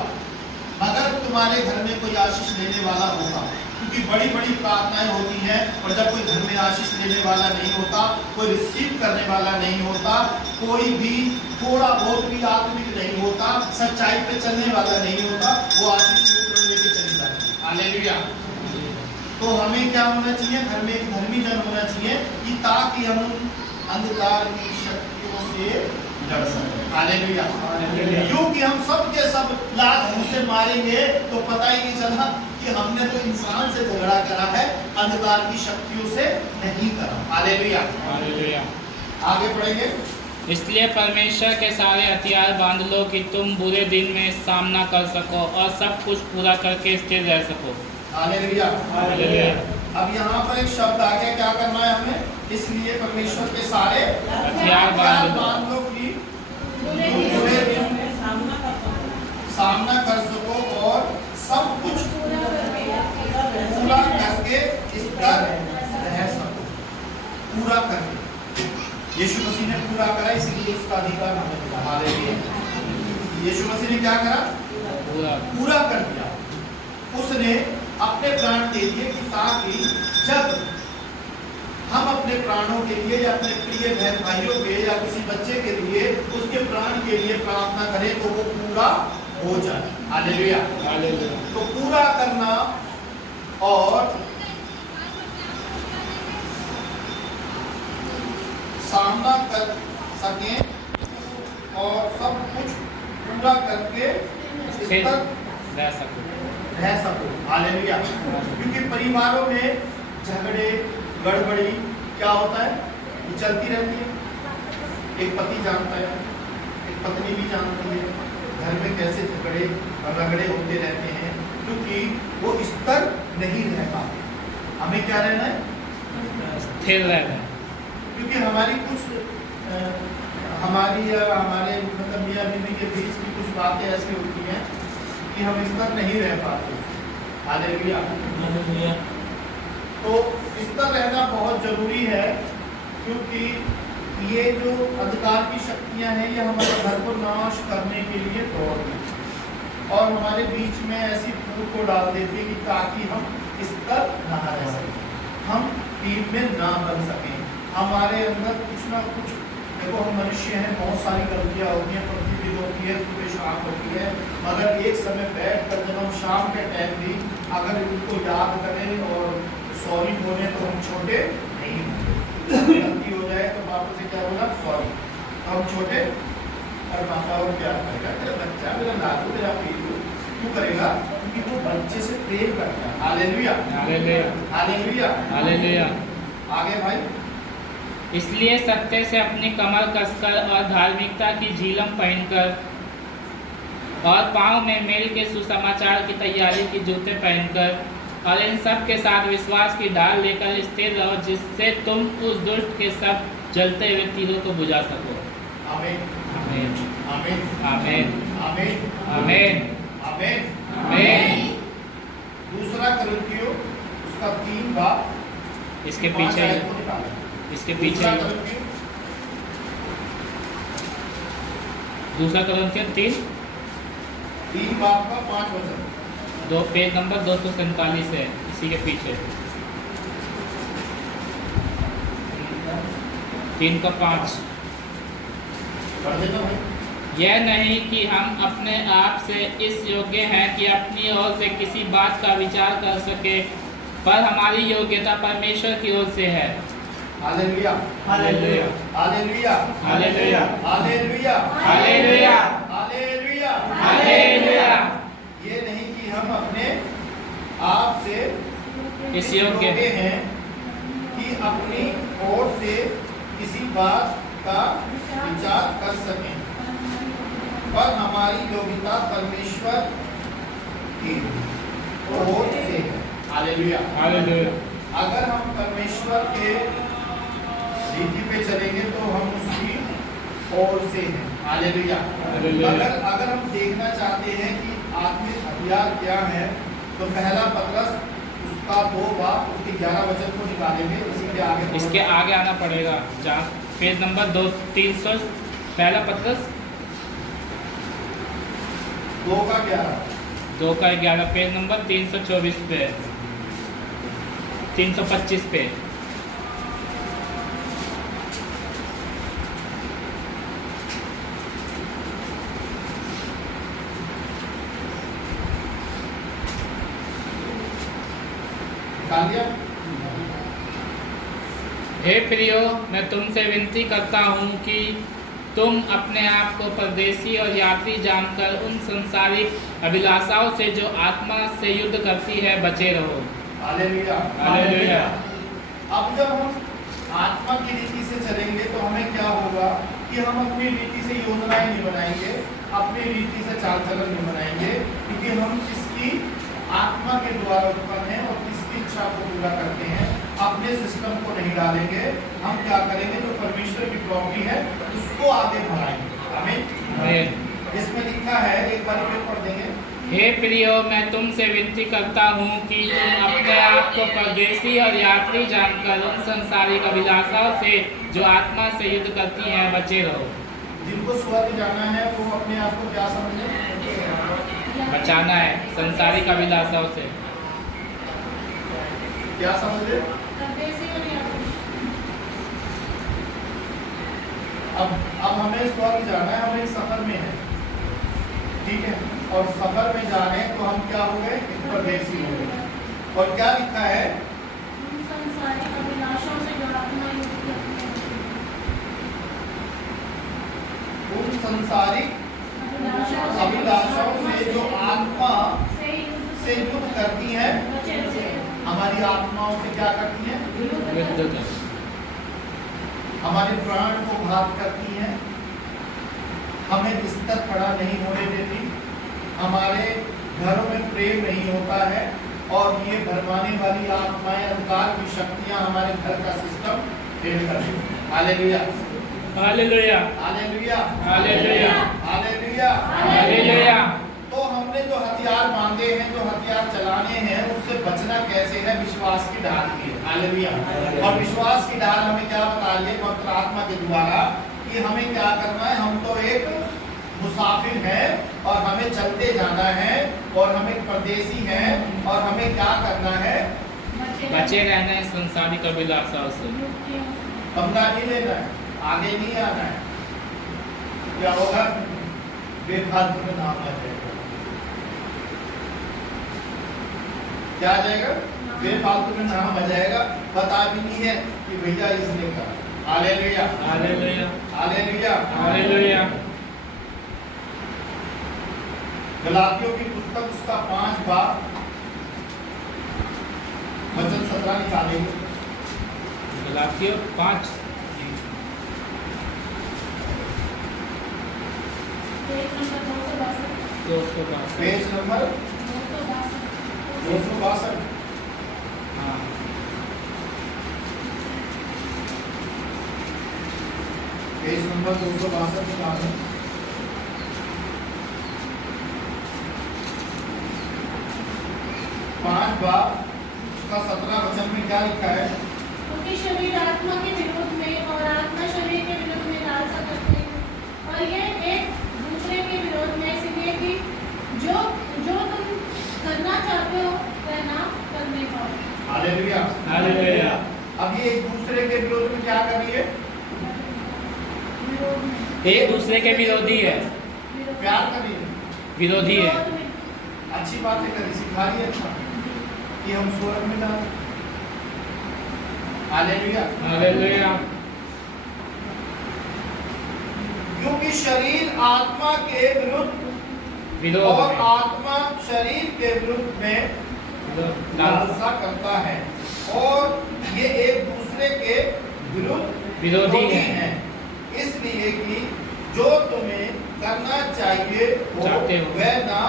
मगर तुम्हारे घर में कोई आशीष लेने वाला होगा, क्योंकि बड़ी बड़ी प्रार्थनाएं होती हैं और जब कोई घर में आशीष लेने वाला नहीं होता, कोई रिसीव करने वाला नहीं होता, कोई भी थोड़ा बहुत भी आत्मिक नहीं होता, सच्चाई पे चलने वाला नहीं होता, वो आशीष लेके चली जाती है। हालेलुया। तो हमें क्या होना चाहिए? घर में एक धर्मी जन होना चाहिए कि ताकि हम अंधकार की शक्तियों से लड़ सकें। हालेलुया। क्योंकि हम सब के सब लात मुंह से मारेंगे तो पता ही नहीं चला कि हमने तो इंसान से झगड़ा करा है, अंधकार की शक्तियों से नहीं करा। हालेलुया। हालेलुया। आगे पढ़ेंगे। इसलिए परमेश्वर के सारे हथियार बांध लो कि तुम बुरे दिन में सामना कर सको और सब कुछ पूरा करके स्थिर रह सको। हालेलुया। हालेलुया। अब यहाँ पर एक शब्द आ गया, क्या करना है हमें? इसलिए परमेश्वर के सारे हथियार बांध लो कि बुरे दिन में सामना कर सको और सब कुछ पूरा करके इस पर रह सको। पूरा करके यीशु मसीह ने पूरा करा, इसलिए उसका अधिकार हमें मिला। हालेलुया। यीशु मसीह ने क्या करा? पूरा कर दिया। उसने अपने प्राण दे दिए कि ताकि जब हम अपने प्राणों के लिए या अपने प्रिय बहन भाइयों के या किसी बच्चे के लिए उसके प्राण के लिए प्रार्थना करें तो वो पूरा हो जाए। हालेलुया। हालेलुया। तो पूरा करना और सामना कर सके और सब कुछ पूरा करके इस तक रह सको। हालेलुया। क्योंकि परिवारों में झगड़े गड़बड़ी क्या होता है? ये चलती रहती है। एक पति जानता है, एक पत्नी भी जानती है, घर में कैसे झगड़े रगड़े होते रहते हैं, क्योंकि वो स्थिर नहीं रह पाते। हमें क्या रहना है? स्थिर रहना है। क्योंकि हमारी कुछ हमारे मतलब मियां बीवी के बीच की कुछ बातें ऐसी होती हैं कि हम इस पर नहीं रह पाते। हालेलुया। तो इस पर रहना बहुत जरूरी है, क्योंकि ये जो अंधकार की शक्तियां हैं ये हमारे घर को नाश करने के लिए दौड़ रही हैं। और हमारे बीच में ऐसी फूट को डाल देती है कि ताकि हम इस पर ना रह सकें, हम टीम में ना बन सकें। हमारे अंदर कुछ ना कुछ, देखो हम मनुष्य हैं, बहुत सारी गलतियाँ होती हैं, प्रतिदिन होती है, सुबह शाम होती है, मगर एक समय बैठ कर जब हम शाम के टाइम भी अगर इनको याद करें और सॉरी बोले तो हम छोटे नहीं होंगे। गलती हो जाए तो बापू से क्या बोला, सॉरी, तो हम छोटे और माता और प्यार करेगा, मेरा बच्चा, मेरा लाडू, मेरा पीलू, क्यों करेगा? क्योंकि वो बच्चे से प्रेम करता है। हालेलुया, हालेलुया, हालेलुया, हालेलुया। आगे भाई। इसलिए सत्य से अपनी कमर कसकर और धार्मिकता की झीलम पहनकर और पाँव में मेल के सुसमाचार की तैयारी की जूते पहनकर और इन सब के साथ विश्वास की ढाल लेकर स्थिर रहो, जिससे तुम उस दुष्ट के सब जलते हुए तीरों को बुझा सको। आमीन, आमीन, आमीन, आमीन, आमीन, आमीन, आमीन, आमीन। दूसरा कुरिन्थियों उसका 3 बाब इसके 5 पीछे, आयत को निकालें। इसके दूसरा पीछे कुरिन्थियों दूसरा कुरिन्थियों 3 बाब का 5 वचन। दो पेज नंबर 247 है, इसी के पीछे 3 का 5। पढ़ देना भाई। यह नहीं कि हम अपने आप से इस योग्य हैं कि अपनी ओर से किसी बात का विचार कर सके, पर हमारी योग्यता परमेश्वर की ओर से है। हालेलुया, हालेलुया, हालेलुया, हालेलुया, हालेलुया, हालेलुया, हालेलुया, हालेलुया। ये नहीं कि हम अपने आप से इस योग्य हैं कि अपनी ओर से किसी बात का विचार कर सकें, पर हमारी योग्यता परमेश्वर की ओर से है। हालेलुया, हालेलुया, अगर हम परमेश्वर के रीति पे चलेंगे तो हम उसकी ओर से हैं। Hallelujah, hallelujah. अगर हम देखना चाहते हैं कि आत्मिक हथियार क्या है, तो पहला पत्रस उसका 2 बाब उसके 11 वचन को निकालेंगे। इसी के आगे इसके आगे आना पड़ेगा, जहाँ पेज नंबर 300 पहला पत्रस 2 का 11। 2 का 11 पेज नंबर 324 पे, 325 पे। निकाल दिया? हे प्रियो, मैं तुमसे विनती करता हूँ कि तुम अपने आप को परदेशी और यात्री जानकर उन सांसारिक अभिलाषाओं से जो आत्मा से युद्ध करती है बचे रहो। Hallelujah, hallelujah. अब जब हम आत्मा की रीति से चलेंगे तो हमें क्या होगा कि हम अपनी रीति से योजनाएं नहीं बनाएंगे, अपनी रीति से चाल चलन नहीं बनाएंगे, क्योंकि हम किसकी आत्मा के द्वारा उत्पन्न हैं और किसकी इच्छा को पूरा करते हैं। अपने सिस्टम को नहीं डालेंगे, हम क्या करेंगे, जो परमेश्वर की प्रॉपर्टी है उसको आगे बढ़ाएंगे। आमीन। इसमें लिखा है, एक बार फिर पढ़ देंगे। हे प्रियो, मैं तुमसे विनती करता हूँ कि तुम अपने आप को परदेशी और यात्री जानकर उन सांसारिक अभिलाषाओं से जो आत्मा से युद्ध करती हैं बचे रहो। जिनको स्वर्ग जाना है वो अपने आप को क्या समझे, बचाना है सांसारिक अभिलाषाओं से। क्या समझे? अब हमें स्वर्ग जाना है, हम एक सफर में है, ठीक है, और सफर में जा रहे हैं तो हम क्या हो गए, परदेशी हो गए। और क्या लिखा है, उन संसारिक अभिलाषाओं से जो आत्मा से युद्ध करती है, हमारी आत्माओं से क्या करती है, हमारे प्राण को घात करती हैं, हमें स्तर खड़ा नहीं होने देती, हमारे घरों में प्रेम नहीं होता है, और ये भरमाने वाली आत्माएं, अंधकार की शक्तियां हमारे घर का सिस्टम फेल कर देती हैं। हालेलुया, हालेलुया, हालेलुया, हालेलुया, हालेलुया, हालेलुया। तो हमने जो हथियार मांगे हैं, जो हथियार चलाने हैं, उससे बचना कैसे है, विश्वास की ढाल की। हालेलुया। और विश्वास की ढाल हमें क्या बता रही है, पवित्र आत्मा के द्वारा, कि हमें क्या करना है, हम तो एक मुसाफिर हैं और हमें चलते जाना है और हमें परदेसी हैं और हमें क्या करना है? बचे रहना है संसारिक अभिलाषाओं से। पंगा नहीं लेना है, आगे नहीं आना है। क्या होगा? बेफालतू में नाम आ जाएगा। क्या आ जाएगा? बेफालतू में नाम आ जाएगा। पता भी नहीं है कि भैया इसने कहा। हालेलुया, हालेलुया, हालेलुया, हालेलुया। गलातियों की पुस्तक उसका 5 बाब वचन 17 निकालेंगे। गलातियों 5 262। Page number 262। हाँ, पेज नंबर 262 निकालें। पांच बाब उसका 17 वचन में क्या लिखा है? क्योंकि शरीर आत्मा के विरोध में और आत्मा शरीर के विरोध में लालसा करते हैं और ये एक दूसरे के विरोध में, इसलिए कि जो तुम करना चाहते हो वह ना करने पाओ। Hallelujah, hallelujah. अब ये एक दूसरे के विरोध में क्या कर रही है? विरोध में, एक दूसरे के विरोधी है, प्यार कर रही है, विरोधी है। विरोध में। अच्छी बातें करी, सिखा रही है अच्छा कि हम स्वर्ग में जाए। Hallelujah, hallelujah. क्योंकि शरीर आत्मा के विरुद्ध विरोध और में। आत्मा शरीर के विरुद्ध में लालसा करता है और ये एक दूसरे के विरुद्ध विरोधी हैं। हैं। इसलिए कि जो तुम्हें करना चाहिए चाहते हो। वह ना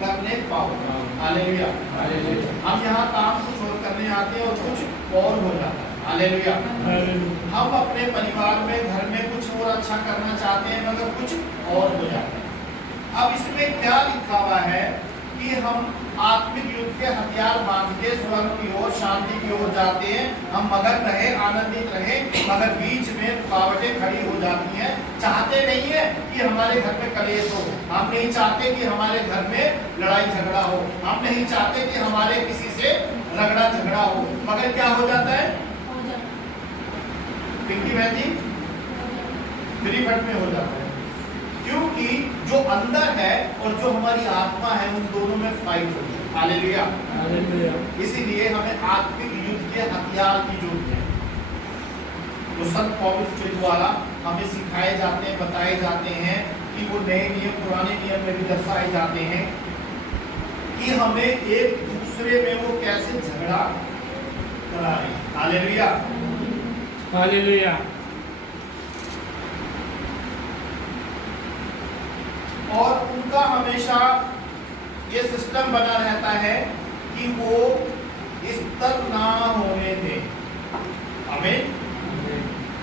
करने पाओ। हाँ। हालेलुया। हालेलुया। हम यहाँ काम कुछ और करने आते हैं और कुछ और हो जाता है। हालेलुया। हम अपने परिवार में, घर में कुछ और अच्छा करना चाहते हैं मगर कुछ और हो जाता है। अब इसमें क्या लिखा हुआ है कि हम आत्मिक युद्ध के हथियार बांध के स्वर्ग की ओर, शांति की ओर जाते हैं। हम मगन रहे, आनंदित रहे, मगर बीच में रुकावटें खड़ी हो जाती हैं। चाहते नहीं है कि हमारे घर में कलेश हो, हम नहीं चाहते कि हमारे घर में लड़ाई झगड़ा हो, हम नहीं चाहते कि हमारे किसी से रगड़ा झगड़ा हो, मगर क्या हो जाता है? हो जाता पिंकी बहन जी, फ्री फट में हो जाता है। क्योंकि जो अंदर है और जो हमारी आत्मा है उन दोनों में फाइट होती है। हालेलुया। हालेलुया। इसीलिए हमें आत्मिक युद्ध के हथियार की जरूरत है। तो संत पौलुस के द्वारा हमें सिखाए जाते हैं, बताए जाते हैं कि वो नए नियम, पुराने नियम में भी दर्शाए जाते हैं कि हमें एक दूसरे में वो कैसे झगड़ा करा रहे हैं। हालेलुया। हालेलुया। और उनका हमेशा ये सिस्टम बना रहता है कि वो इस तक ना होने दें। आमीन।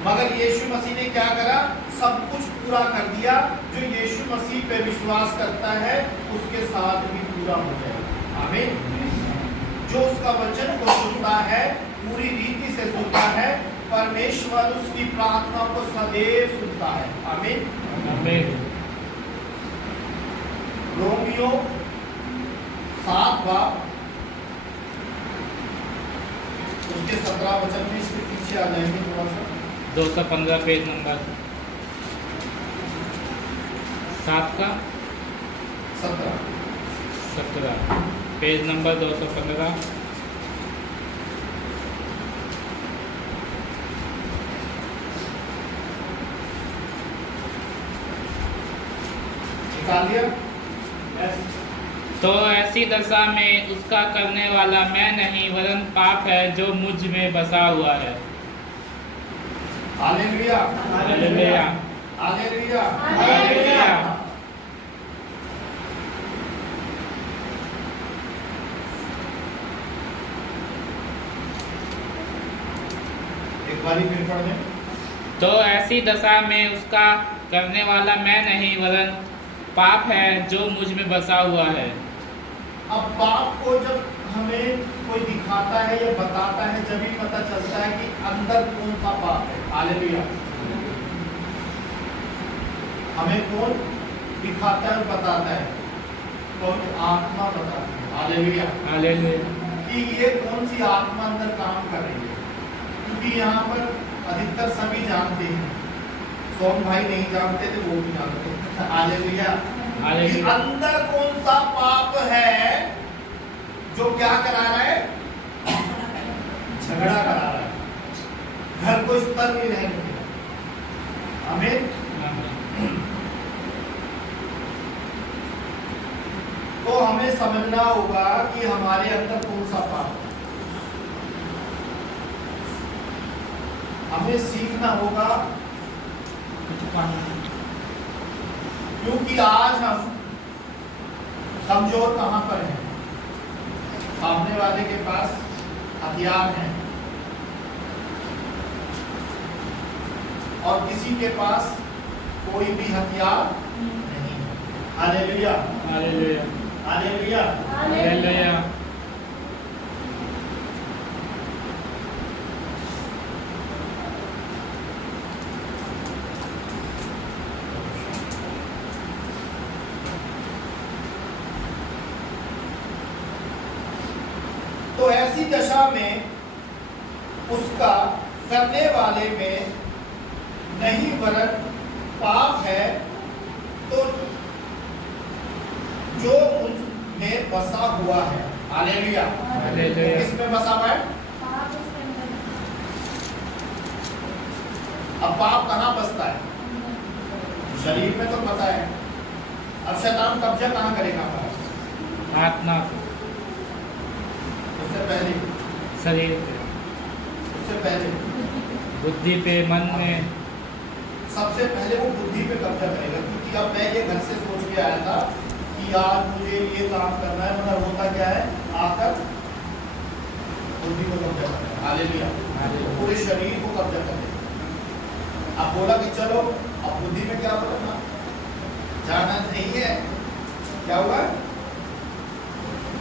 मगर यीशु मसीह ने क्या करा? सब कुछ पूरा कर दिया। जो यीशु मसीह पे विश्वास करता है उसके साथ भी पूरा हो जाएगा। आमीन। जो उसका वचन को सुनता है, पूरी रीति से सुनता है, परमेश्वर उसकी प्रार्थना को सदैव सुनता है। आमीन। आमीन। रोमियो 7 बाब उसके 17 वचन में, इसके पीछे आ जाएंगे थोड़ा सा। 215 पेज नंबर 7 का 17 पेज नंबर 215। निकाल दिया? तो ऐसी दशा में उसका करने वाला मैं नहीं वरन पाप है जो मुझ में बसा हुआ है। हालेलुया, हालेलुया, हालेलुया, हालेलुया। एक बारी फिर पढ़ दें। तो ऐसी दशा में उसका करने वाला मैं नहीं वरन पाप है जो मुझ में बसा हुआ है। अब पाप को जब हमें कोई दिखाता है या बताता है जब ही पता चलता है कि अंदर कौन सा पाप है। हालेलुया। हमें कौन दिखाता है, बताता है, पवित्र आत्मा बताती है। हालेलुया। हालेलुया। कि ये कौन सी आत्मा अंदर काम कर रही है, क्योंकि यहाँ पर अधिकतर सभी जानते हैं, सोम भाई नहीं जानते थे, वो भी जानते हैं। हालेलुया। कि अंदर कौन सा पाप है जो क्या करा रहा है, झगड़ा करा रहा है, घर को स्तर नहीं रहने देगा। आमीन। तो हमें समझना होगा कि हमारे अंदर कौन सा पाप है, हमें सीखना होगा, क्योंकि आज हम कमजोर कहां पर हैं, सामने वाले के पास हथियार हैं और किसी के पास कोई भी हथियार नहीं है। हालेलुया। हालेलुया। हालेलुया। हालेलुया। तो ऐसी दशा में उसका करने वाले में नहीं वरन पाप है, तो जो उनमें बसा हुआ है। हालेलुया। हालेलुया। किसमें बसा हुआ है? पाप उसके अंदर अब पाप कहाँ बसता है? शरीर में तो पता है। अब शैतान कब्जा कहाँ करेगा हमारा? आत्मा पे, उससे पहले, शरीर पे, उससे पहले बुद्धि पे, मन में। सबसे पहले वो बुद्धि पे कब्जा करेगा, क्योंकि अब मैं ये घर से सोच के आया था कि आज मुझे ये काम करना है, मगर होता क्या है, आकर बुद्धि को कब्जा करना है। हालेलुया। पूरे शरीर को कब्जा कर लेगा। अब बोला कि चलो, अब बुद्धि में क्या बोला, जाना नहीं है, क्या हुआ,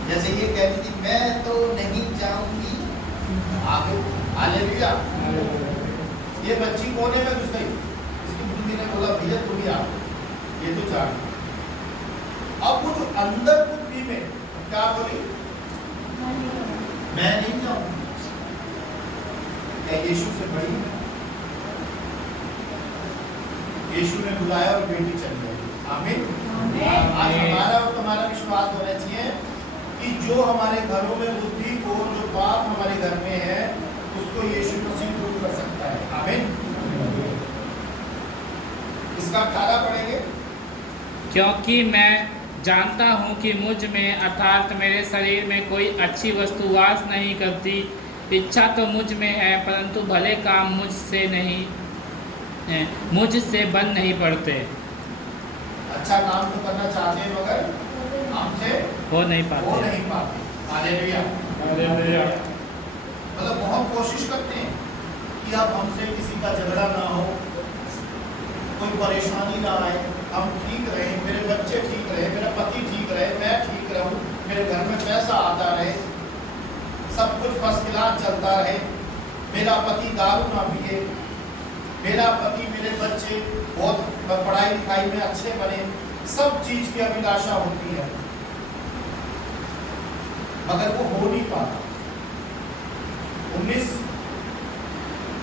जैसे ये कहती थी मैं तो नहीं जाऊंगी आगे। हालेलुया। ये बच्ची कोने में घुस गई, इसकी बुद्धि ने बोला भैया तुम ही आओ, ये तो जान। अब वो जो अंदर बुद्धि में क्या बोली, मैं नहीं जाऊंगी, क्या यीशु से बड़ी है? यीशु ने बुलाया और बेटी चली गई। आमीन। आज हमारा और तुम्हारा विश्वास होना चाहिए कि जो हमारे घरों में बुद्धि को, जो पाप हमारे घर में है, उसको यीशु मसीह दूर कर सकता है। आमीन। इसका खाला पढ़ेंगे। क्योंकि मैं जानता हूँ कि मुझ में अर्थात मेरे शरीर में कोई अच्छी वस्तु वास नहीं करती। इच्छा तो मुझ में है, परंतु भले काम मुझसे बन नहीं पड़ते। अच्छा काम तो करना चाहते हैं, मगर हमसे हो नहीं हो पाते। नहीं पाते। हालेलुया। हालेलुया। मतलब बहुत कोशिश करते हैं कि अब हमसे किसी का झगड़ा ना हो, कोई परेशानी ना आए, हम ठीक रहे, मेरे बच्चे ठीक रहे, मेरा पति ठीक रहे, मैं ठीक रहूं, मेरे घर में पैसा आता रहे, सब कुछ फर्स्ट क्लास चलता रहे, मेरा पति दारू ना पिए, मेरा पति, मेरे बच्चे बहुत पढ़ाई लिखाई में अच्छे बने, सब चीज की अभिलाषा होती है, मगर वो हो नहीं पाता। 19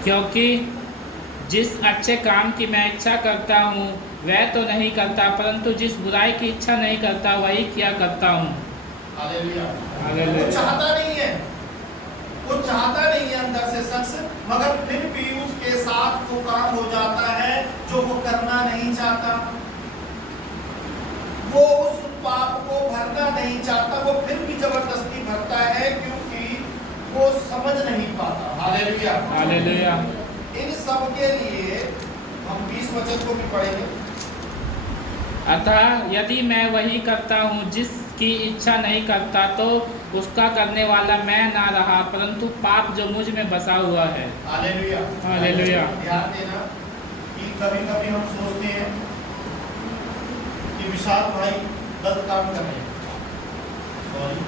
क्योंकि जिस अच्छे काम की मैं इच्छा करता हूँ वह तो नहीं करता, परंतु जिस बुराई की इच्छा नहीं करता वही क्या करता हूँ। हालेलुया। हालेलुया। वो चाहता नहीं है, वो चाहता नहीं है अंदर से शख्स, मगर फिर भी उसके साथ वो काम हो जाता है जो वो करना नहीं चाहता। वो उस पाप को भरना नहीं चाहता, वो फिर भी जबरदस्ती भरता है, क्योंकि वो समझ नहीं पाता। हालेलुया। हालेलुया। इन सब के लिए हम 20 वचन को भी पढ़ेंगे। अतः यदि मैं वही करता हूँ जिसकी इच्छा नहीं करता, तो उसका करने वाला मैं ना रहा, परंतु पाप जो मुझ में बसा हुआ है। हालेलुया। हालेलुया। ध्यान देना कि कभी कभी हम सोचते हैं कि विशाल भाई गलत काम कर रहे हैं, सॉरी,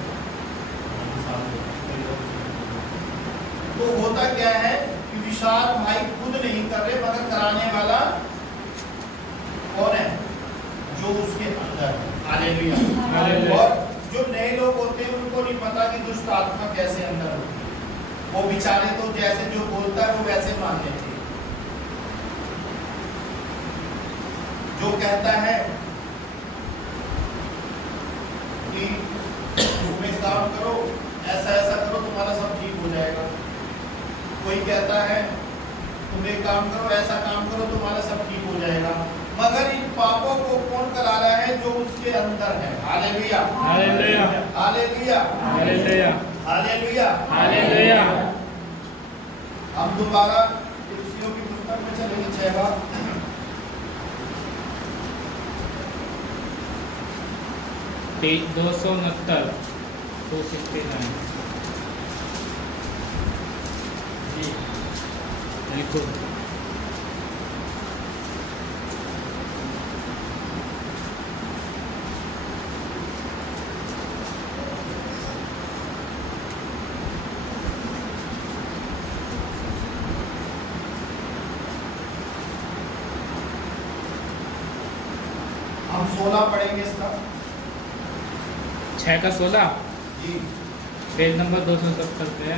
तो होता क्या है कि विशाल भाई खुद नहीं कर रहे, मगर कराने वाला कौन है? जो जो उसके अंदर है। हालेलुया। हालेलुया। और जो नए लोग होते हैं उनको नहीं पता कि दुष्ट आत्मा कैसे अंदर होती है। वो बेचारे तो जैसे जो बोलता है वो वैसे मान लेते हैं। जो कहता है कि तुम एक काम करो, ऐसा ऐसा करो, तुम्हारा सब ठीक हो जाएगा। कोई कहता है तुम एक काम करो, ऐसा काम करो, तुम्हारा सब ठीक हो जाएगा। मगर इन पापों को कौन करा रहा है? जो उसके अंदर है। हालेलुया। हालेलुया। हालेलुया। हालेलुया। हालेलुया। हालेलुया। हम दोबारा इफिसियों की पुस्तक में चलेंगे 6 बार। 269 269 जी बिल्कुल। हम 16 पढ़ेंगे इसका 6 का 16 जी। पेज नंबर 270 पे है।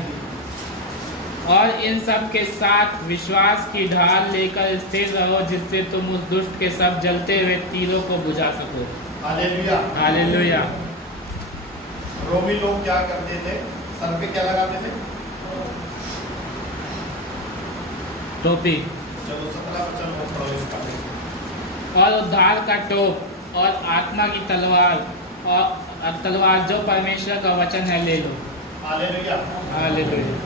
और इन सब के साथ विश्वास की ढाल लेकर स्थिर रहो, जिससे तुम उस दुष्ट के सब जलते हुए तीरों को बुझा सको। हालेलुया। हालेलुया। रोमी लोग क्या करते थे? सर पे क्या लगाते थे? टोपी। चलो 17 पर चलो पढ़ो इसका। और उद्धार का टोप और आत्मा की तलवार और तलवार जो परमेश्वर का वचन है ले लो। हालेलुया। हालेलुया।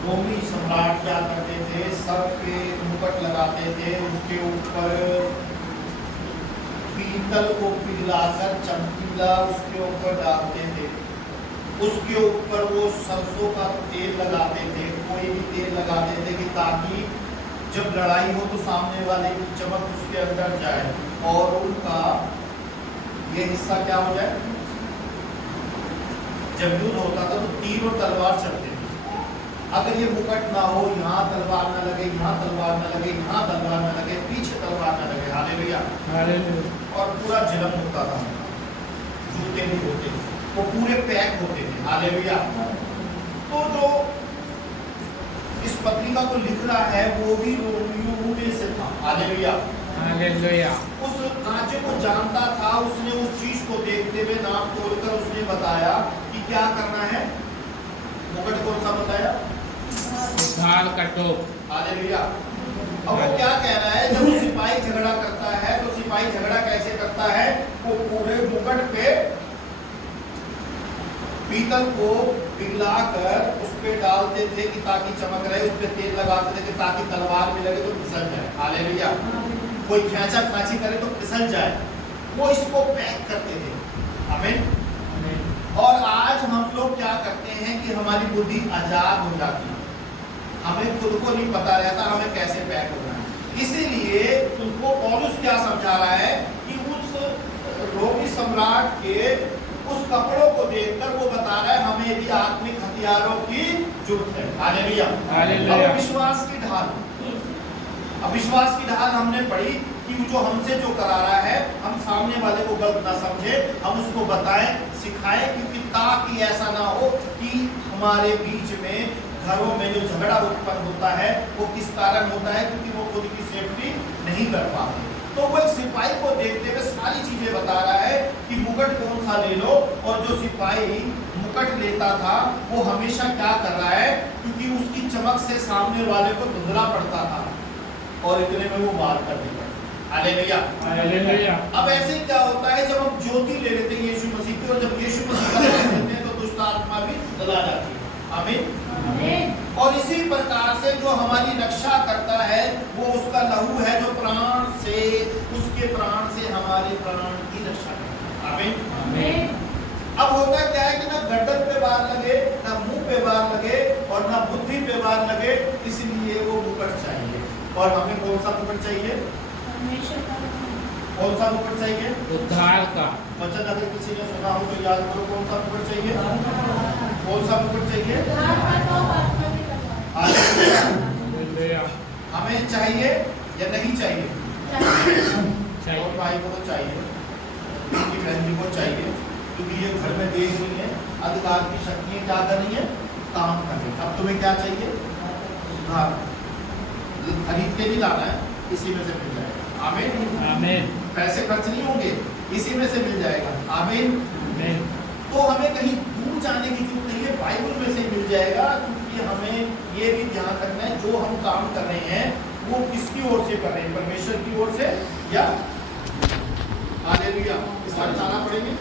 रोमी सम्राट क्या करते थे? सर पे मुकुट लगाते थे, उसके ऊपर पीतल को पिघलाकर चमकीला उसके ऊपर डालते थे, उसके ऊपर वो सरसों का तेल लगाते थे, कोई भी तेल लगाते थे कि ताकि जब लड़ाई हो तो सामने वाले की चमक उसके अंदर जाए और उनका ये हिस्सा क्या हो जाए। जब युद्ध होता था तो तीर और तलवार चलते थे। अगर ये मुकुट ना हो, यहाँ तलवार ना लगे, यहाँ तलवार ना लगे, यहाँ तलवार ना लगे, पीछे तलवार ना लगे। हालेलुया। हालेलुया। और पूरा जन्म होता था, जूते नहीं होते, वो पूरे पैक होते थे। हालेलुया। तो जो इस पत्रिका को लिख रहा है वो भी रोमियों में से था। हालेलुया। हालेलुया। उस राज्य को जानता था, उसने उस चीज को देखते हुए नाम तोड़कर उसने बताया कि क्या करना है। मुकुट कौन सा बताया? उद्धार का टोप। हालेलुया। अब वो क्या कह रहा है? जब सिपाही झगड़ा करता है तो सिपाही झगड़ा कैसे करता है? वो पूरे मुकुट पे पीतल को पिघलाकर उस पे डालते थे कि ताकि चमक रहे, उस पे तेल लगाते थे कि ताकि तलवार में लगे तो फिसल जाए। हालेलुया। कोई खींचा खांची करे तो फिसल जाए। वो इसको पैक करते थे। आमीन। और आज हम लोग क्या करते हैं कि हमारी बुद्धि आजाद हो जाती है, हमें खुद को नहीं पता रहता हमें कैसे पैक होना है। इसीलिए तुमको पौलुस क्या समझा रहा है कि उस रोमी सम्राट के उस कपड़ों को देखकर वो बता रहा है हमें भी आत्मिक हथियारों की जरूरत है। हालेलुया। हालेलुया। अब विश्वास की ढाल, अब विश्वास की ढाल हमने पढ़ी कि जो हमसे जो करा रहा है हम सामने वाले को गलत ना समझे, हम उसको बताएं, सिखाएं, क्योंकि ताकि ऐसा ना हो कि हमारे बीच में घरों में जो झगड़ा उत्पन्न होता है वो किस कारण होता है, क्योंकि वो खुद की सेफ्टी नहीं कर पाते। तो वो एक सिपाही को देखते हुए सारी चीजें बता रहा है कि मुकुट कौन सा ले लो। और जो सिपाही मुकुट लेता था वो हमेशा क्या कर रहा है, क्योंकि उसकी चमक से सामने वाले को धुंधला पड़ता था और इतने में वो मार कर देता। हालेलुया। हालेलुया। अब ऐसे क्या होता है जब हम ज्योति ले लेते हैं यीशु मसीह की, और जब यीशु मसीह का नाम लेते हैं तो दुष्ट आत्मा भी जला जाती है। आमीन। और इसी प्रकार से जो हमारी रक्षा करता है वो उसका लहू है जो प्राण से, उसके प्राण से हमारे प्राण की रक्षा करता है। आमीन। अब होता क्या है कि ना गर्दन पे बार लगे, ना मुंह पे बार लगे और ना बुद्धि पे बार लगे, इसलिए वो मुकुट चाहिए। और हमें कौन सा मुकुट चाहिए? कौन सा मुकुट चाहिए? उद्धार का। वचन अगर किसी ने सुना हो तो याद करो, कौन सा मुकुट चाहिए? कौन सा मुकुट चाहिए? हालेलुया। हमें चाहिए या नहीं चाहिए? चाहिए। और भाई को तो चाहिए। इनकी बहन जी को चाहिए, क्योंकि ये घर में देख रही है अंधकार की शक्तियाँ क्या कर रही है, काम कर रही है। अब तुम्हें क्या चाहिए, घर खरीद के भी लाना है, इसी में से मिल जाएगा। आमीन आमीन। पैसे खर्च नहीं होंगे, इसी में से मिल जाएगा। आमीन। आमीन। तो हमें कहीं दूर जाने की जरूरत नहीं है, बाइबल में से मिल जाएगा। क्योंकि हमें ये भी ध्यान रखना है जो हम काम कर रहे हैं वो किसकी ओर से कर रहे हैं, परमेश्वर की ओर से या हालेलुया। इसका बताना पड़ेंगे।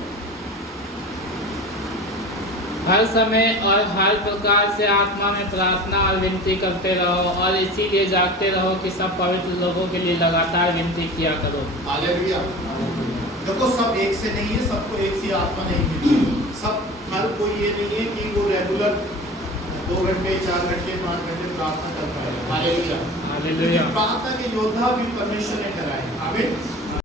हर समय और हर प्रकार से आत्मा में प्रार्थना और विनती करते रहो और इसीलिए जागते रहो कि सब पवित्र लोगों के लिए लगातार विनती किया करो। हालेलुया। देखो सब एक से नहीं है, सबको एक सी आत्मा नहीं मिली। सब हर कोई ये नहीं है कि वो रेगुलर 2 घंटे 4 घंटे 5 घंटे प्रार्थना कर पाएगा। हालेलुया। हालेलुया। प्रार्थना के योद्धा भी परमेश्वर ने कराए। आमीन।